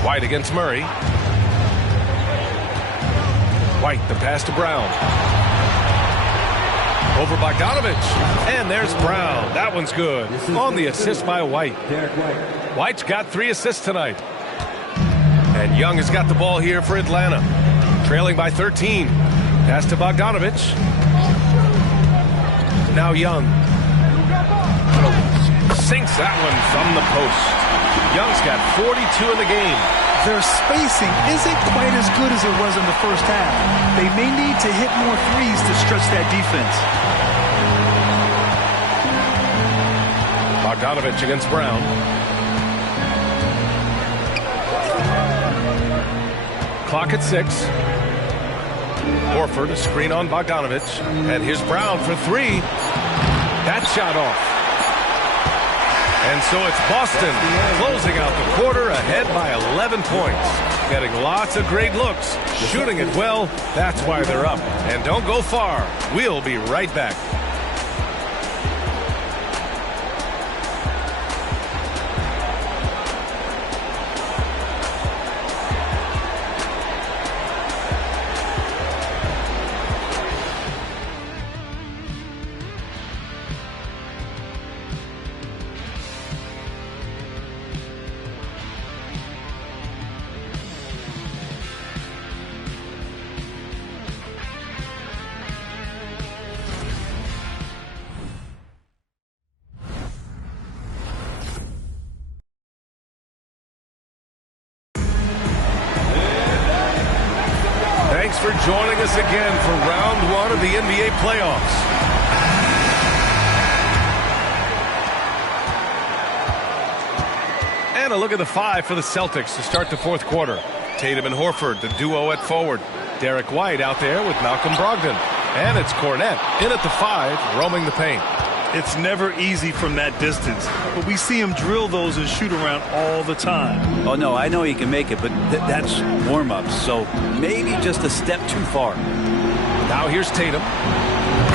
White against Murray. White, the pass to Brown. Over Bogdanovich. And there's Brown. That one's good. On the assist by White. White's got 3 assists tonight. And Young has got the ball here for Atlanta. Trailing by 13. Pass to Bogdanovich. Now Young. Sinks that one from the post. Young's got 42 in the game. Their spacing isn't quite as good as it was in the first half. They may need to hit more threes to stretch that defense. Bogdanovich against Brown. Clock at 6. Horford, a screen on Bogdanovich. And here's Brown for 3. That shot off. And so it's Boston closing out the quarter ahead by 11 points. Getting lots of great looks, shooting it well. That's why they're up. And don't go far. We'll be right back. Thanks for joining us again for round 1 of the NBA playoffs. And a look at the 5 for the Celtics to start the fourth quarter. Tatum and Horford, the duo at forward. Derek White out there with Malcolm Brogdon. And it's Cornette in at the 5, roaming the paint. It's never easy from that distance, but we see him drill those and shoot around all the time. Oh, no, I know he can make it, but that's warm-ups, so maybe just a step too far. Now here's Tatum.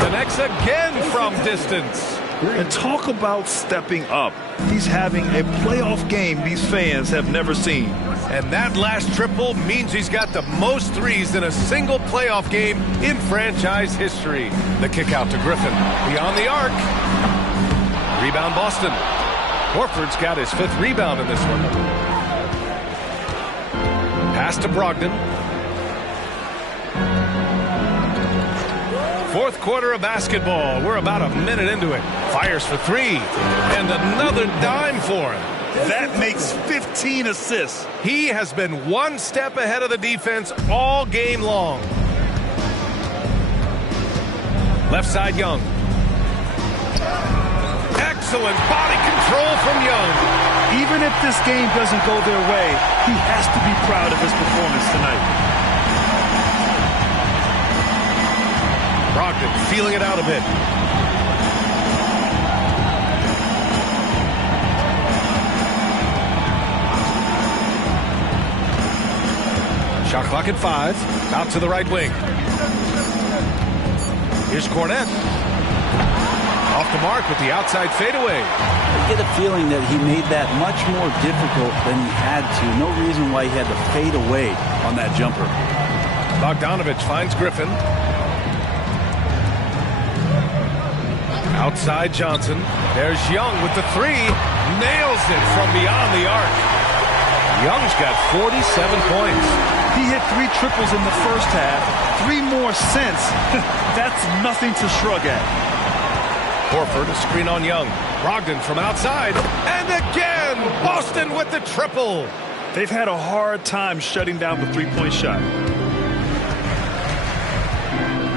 Connects again from distance. And talk about stepping up. He's having a playoff game these fans have never seen. And that last triple means he's got the most threes in a single playoff game in franchise history. The kick out to Griffin. Beyond the arc. Rebound Boston. Horford's got his 5th rebound in this one. Pass to Brogdon. Fourth quarter of basketball. We're about a minute into it. Fires for 3. And another dime for him. That makes 15 assists. He has been one step ahead of the defense all game long. Left side, Young. Excellent body control from Young. Even if this game doesn't go their way, he has to be proud of his performance tonight. Brogdon feeling it out a bit. Shot clock at 5. Out to the right wing. Here's Cornette. Off the mark with the outside fadeaway. I get a feeling that he made that much more difficult than he had to. No reason why he had to fade away on that jumper. Bogdanovich finds Griffin. Outside Johnson. There's Young with the 3. Nails it from beyond the arc. Young's got 47 points. He hit 3 triples in the first half. 3 more since. That's nothing to shrug at. Horford, a screen on Young. Brogdon from outside. And again, Boston with the triple. They've had a hard time shutting down the 3-point shot.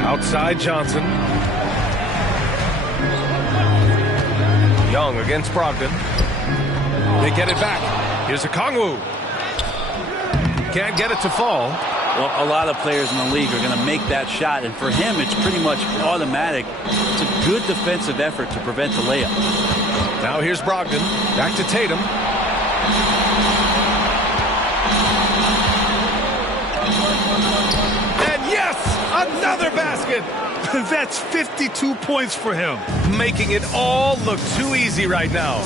Outside Johnson. Young against Brogdon. They get it back. Here's Okongwu. Can't get it to fall. Well, a lot of players in the league are going to make that shot, and for him, it's pretty much automatic. It's a good defensive effort to prevent the layup. Now here's Brogdon. Back to Tatum. And yes, another basket. That's 52 points for him. Making it all look too easy right now.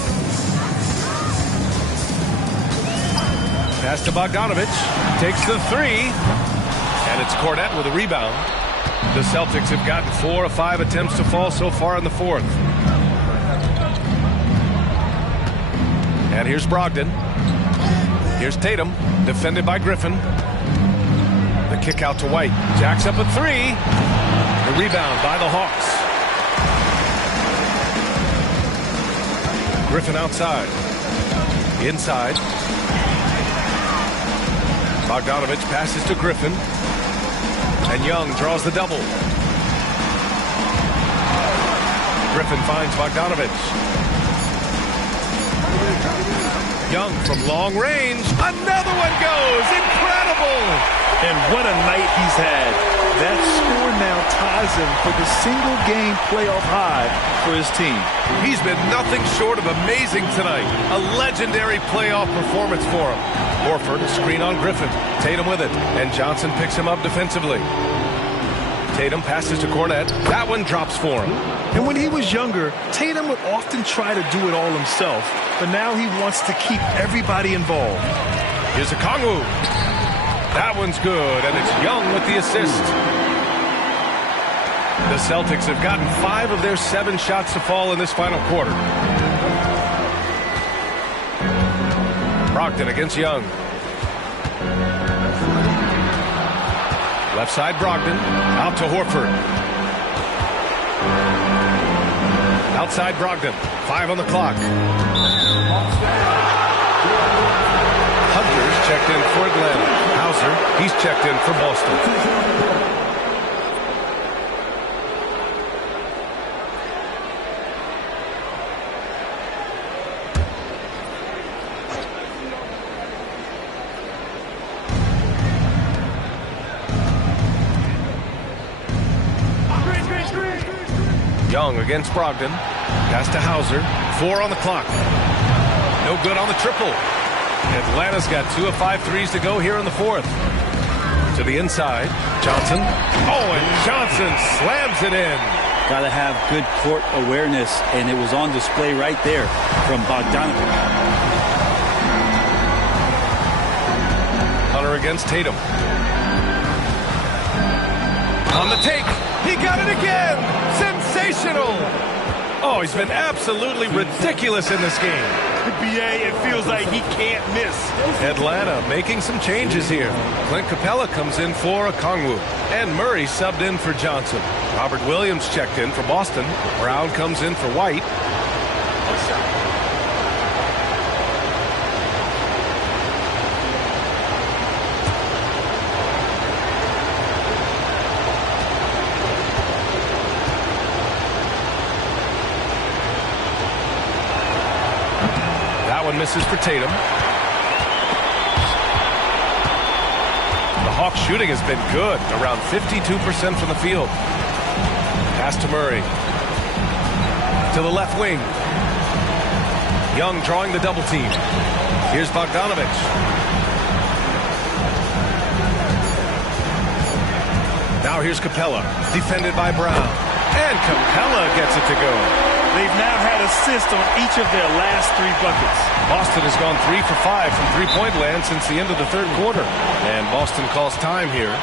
Pass to Bogdanovich. Takes the 3. And it's Cornette with a rebound. The Celtics have gotten 4 of 5 attempts to fall so far in the fourth. And here's Brogdon. Here's Tatum. Defended by Griffin. The kick out to White. Jacks up a three. The rebound by the Hawks. Griffin outside. Inside. Bogdanovich passes to Griffin. And Young draws the double. Griffin finds Bogdanovich. Young from long range. Another one goes. Incredible. And what a night he's had. That score now ties him for the single-game playoff high for his team. He's been nothing short of amazing tonight. A legendary playoff performance for him. Horford, a screen on Griffin. Tatum with it, and Johnson picks him up defensively. Tatum passes to Cornette. That one drops for him. And when he was younger, Tatum would often try to do it all himself, but now he wants to keep everybody involved. Here's a Kongwu. That one's good, and it's Young with the assist. The Celtics have gotten 5 of their 7 shots to fall in this final quarter. Brogdon against Young. Left side Brogdon. Out to Horford. Outside Brogdon. 5 on the clock. Hunter's checked in for Atlanta. Hauser, he's checked in for Boston. Young against Brogdon. Pass to Hauser. 4 on the clock. No good on the triple. Atlanta's got 2 of 5 threes to go here in the 4th. To the inside. Johnson. Oh, and Johnson slams it in. Got to have good court awareness, and it was on display right there from Bogdanovich. Hunter against Tatum. On the take. He got it again. Sensational. Oh, he's been absolutely ridiculous in this game. BA, it feels like he can't miss. Atlanta making some changes here. Clint Capella comes in for Okongwu. And Murray subbed in for Johnson. Robert Williams checked in for Boston. Brown comes in for White. Misses for Tatum. The Hawks shooting has been good, around 52% from the field. Pass to Murray. To the left wing. Young drawing the double team. Here's Bogdanovich. Now here's Capella, defended by Brown. And Capella gets it to go. They've now had assists on each of their last 3 buckets. Boston has gone 3 for 5 from three-point land since the end of the 3rd quarter. And Boston calls time here.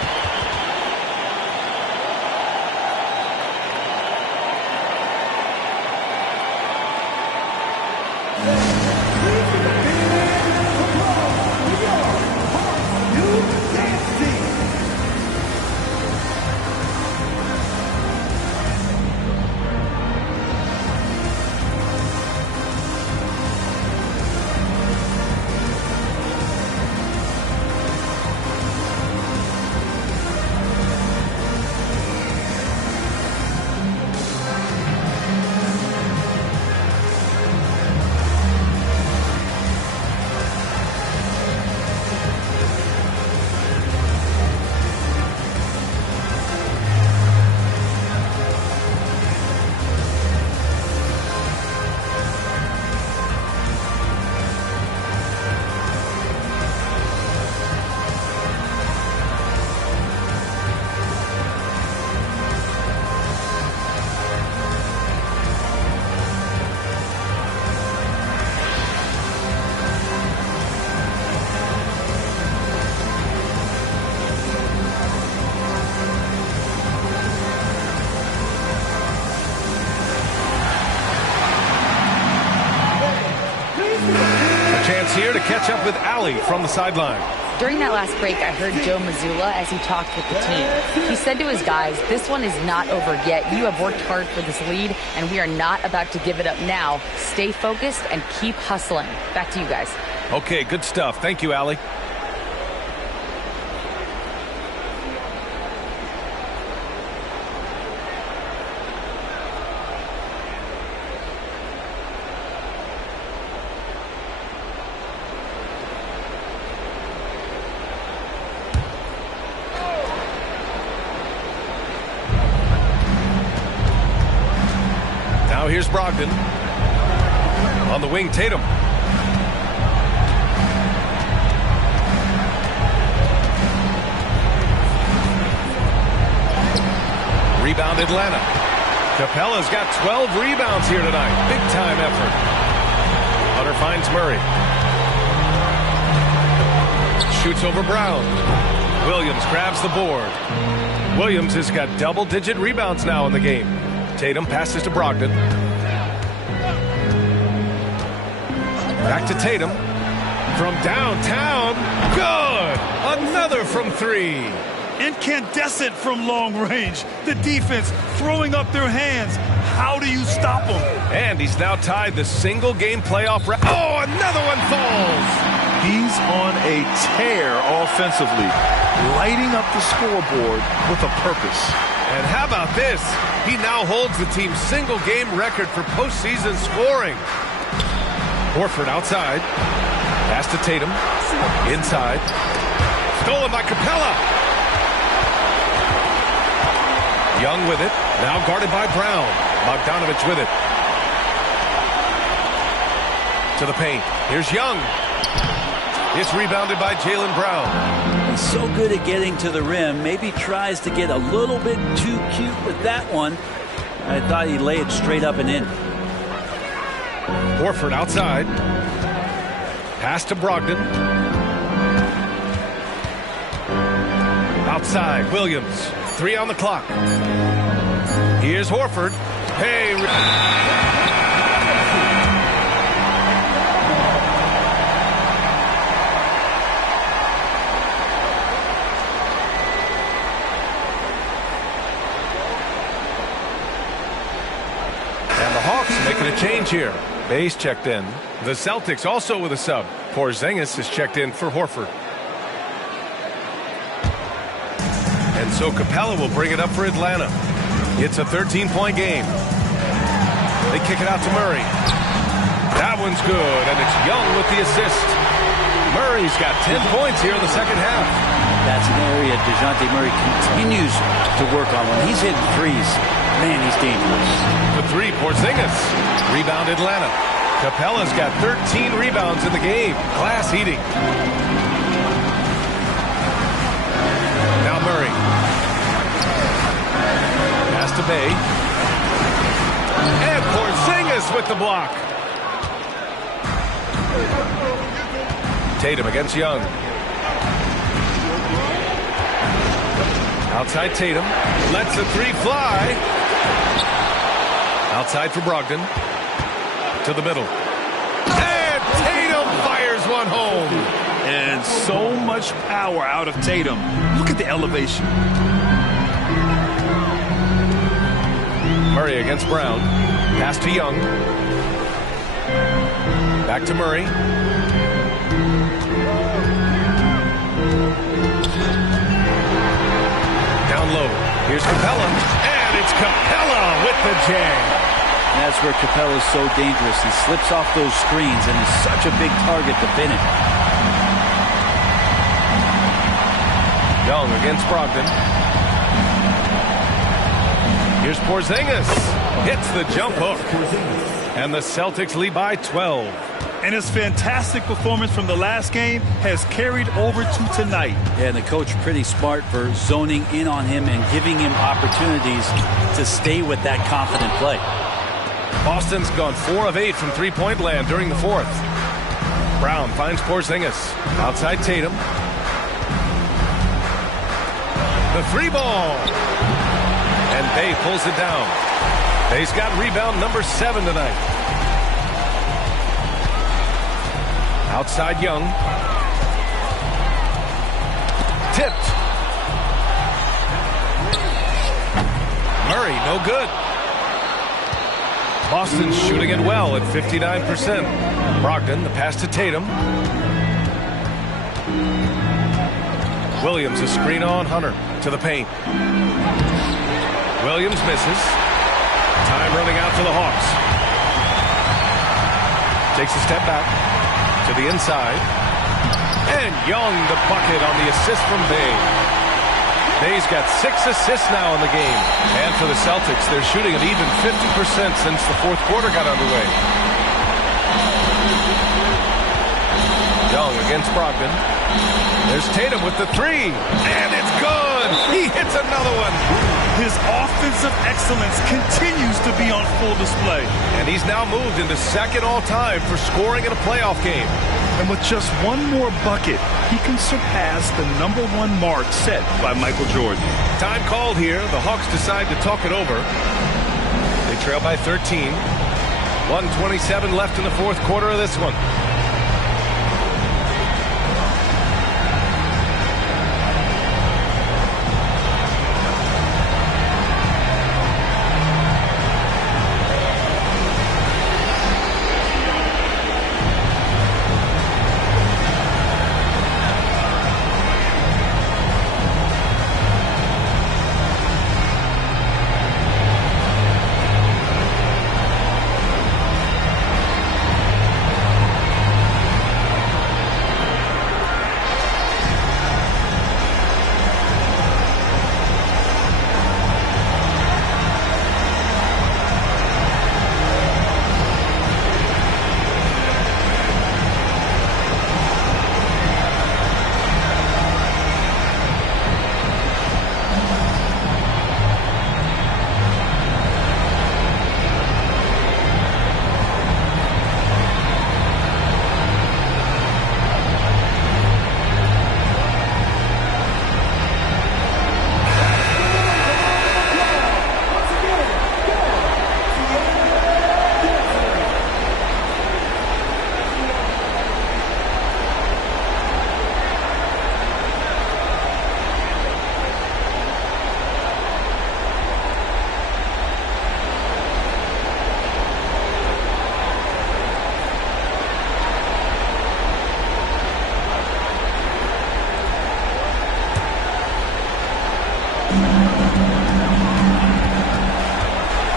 Here to catch up with Allie from the sideline. During that last break, I heard Joe Mazzulla as he talked with the team. He said to his guys, this one is not over yet. You have worked hard for this lead, and we are not about to give it up now. Stay focused and keep hustling. Back to you guys. Okay, good stuff. Thank you, Allie. Now here's Brogdon. On the wing, Tatum. Rebound Atlanta. Capella's got 12 rebounds here tonight. Big time effort. Hunter finds Murray. Shoots over Brown. Williams grabs the board. Williams has got double-digit rebounds now in the game. Tatum passes to Brogdon. Back to Tatum. From downtown. Good! Another from three. Incandescent from long range. The defense throwing up their hands. How do you stop them? And he's now tied the single-game playoff record. Oh, another one falls! He's on a tear offensively, lighting up the scoreboard with a purpose. And how about this? He now holds the team's single-game record for postseason scoring. Horford outside. Pass to Tatum. Inside. Stolen by Capella. Young with it. Now guarded by Brown. Bogdanovich with it. To the paint. Here's Young. It's rebounded by Jaylen Brown. He's so good at getting to the rim. Maybe tries to get a little bit too cute with that one. I thought he'd lay it straight up and in. Horford outside. Pass to Brogdon. Outside, Williams. 3 on the clock. Here's Horford. Hey. And the Hawks making a change here. Bayes checked in. The Celtics also with a sub. Porzingis is checked in for Horford. And so Capella will bring it up for Atlanta. It's a 13-point game. They kick it out to Murray. That one's good, and it's Young with the assist. Murray's got 10 points here in the second half. That's an area DeJounte Murray continues to work on. When he's hitting threes, man, he's dangerous. The three, Porzingis. Rebound Atlanta. Capella's got 13 rebounds in the game. Glass heating. Now Murray. Pass to Bay. And Porzingis with the block. Tatum against Young. Outside Tatum. Lets the three fly. Outside for Brogdon. To the middle. And Tatum fires one home. And so much power out of Tatum. Look at the elevation. Murray against Brown. Pass to Young. Back to Murray. Down low. Here's Capella. And it's Capella with the jam. That's where Capella is so dangerous. He slips off those screens and is such a big target to finish. Young against Brogdon. Here's Porzingis. Hits the jump hook. And the Celtics lead by 12. And his fantastic performance from the last game has carried over to tonight. Yeah, and the coach pretty smart for zoning in on him and giving him opportunities to stay with that confident play. Boston's gone 4 of 8 from three-point land during the fourth. Brown finds Porzingis. Outside Tatum. The three ball. And Bay pulls it down. Bay's got rebound number 7 tonight. Outside Young. tipped. Murray, no good. Boston's shooting it well at 59%. Brogdon, the pass to Tatum. Williams, a screen on Hunter to the paint. Williams misses. Time running out for the Hawks. Takes a step back to the inside. And Young, the bucket on the assist from Bay. Bay's got 6 assists now in the game. And for the Celtics, they're shooting at even 50% since the fourth quarter got underway. Young against Brogdon. There's Tatum with the 3. And it's good! He hits another one! His offensive excellence continues to be on full display. And he's now moved into second all-time for scoring in a playoff game. And with just one more bucket, he can surpass the #1 mark set by Michael Jordan. Time called here. The Hawks decide to talk it over. They trail by 13. 1:27 left in the fourth quarter of this one.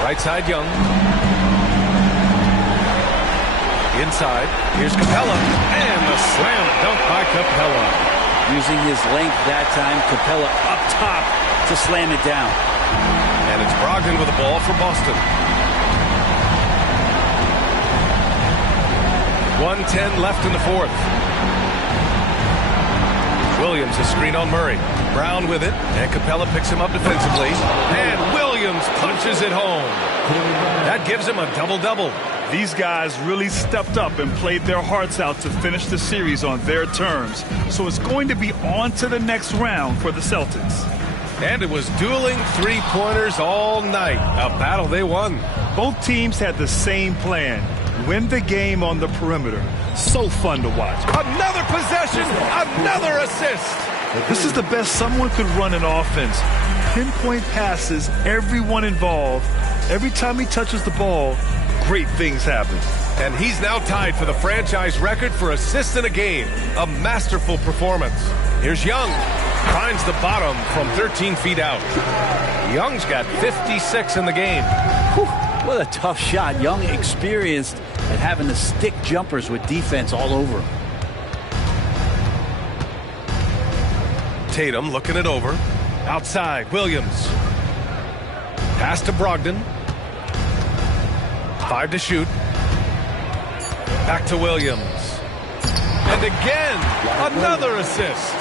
Right side, Young. Inside, here's Capella, and the slam dunk by Capella. Using his length that time, Capella up top to slam it down. And it's Brogdon with the ball for Boston. 1:10 left in the fourth. Williams, a screen on Murray. Brown with it, and Capella picks him up defensively. And Williams punches it home. That gives him a double-double. These guys really stepped up and played their hearts out to finish the series on their terms. So it's going to be on to the next round for the Celtics. And it was dueling three-pointers all night. A battle they won. Both teams had the same plan. Win the game on the perimeter. So fun to watch. Another possession, another assist. This is the best someone could run in offense. Pinpoint passes, everyone involved. Every time he touches the ball, great things happen. And he's now tied for the franchise record for assists in a game. A masterful performance. Here's Young. Finds the bottom from 13 feet out. Young's got 56 in the game. Whew, what a tough shot. Young experienced at having to stick jumpers with defense all over him. Tatum looking it over. Outside, Williams. Pass to Brogdon. 5 to shoot. Back to Williams. And again, another assist.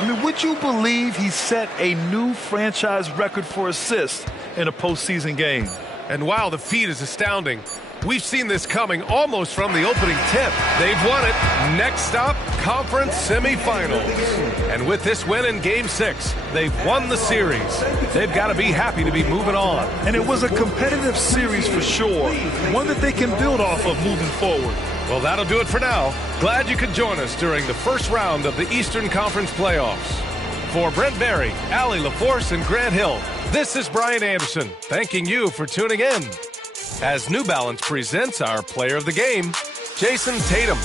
I mean, would you believe he set a new franchise record for assists in a postseason game? And wow, the feat is astounding. We've seen this coming almost from the opening tip. They've won it. Next stop, conference semifinals. And with this win in Game 6, they've won the series. They've got to be happy to be moving on. And it was a competitive series for sure. One that they can build off of moving forward. Well, that'll do it for now. Glad you could join us during the first round of the Eastern Conference playoffs. For Brent Berry, Allie LaForce, and Grant Hill, this is Brian Anderson, thanking you for tuning in. As New Balance presents our player of the game, Jason Tatum.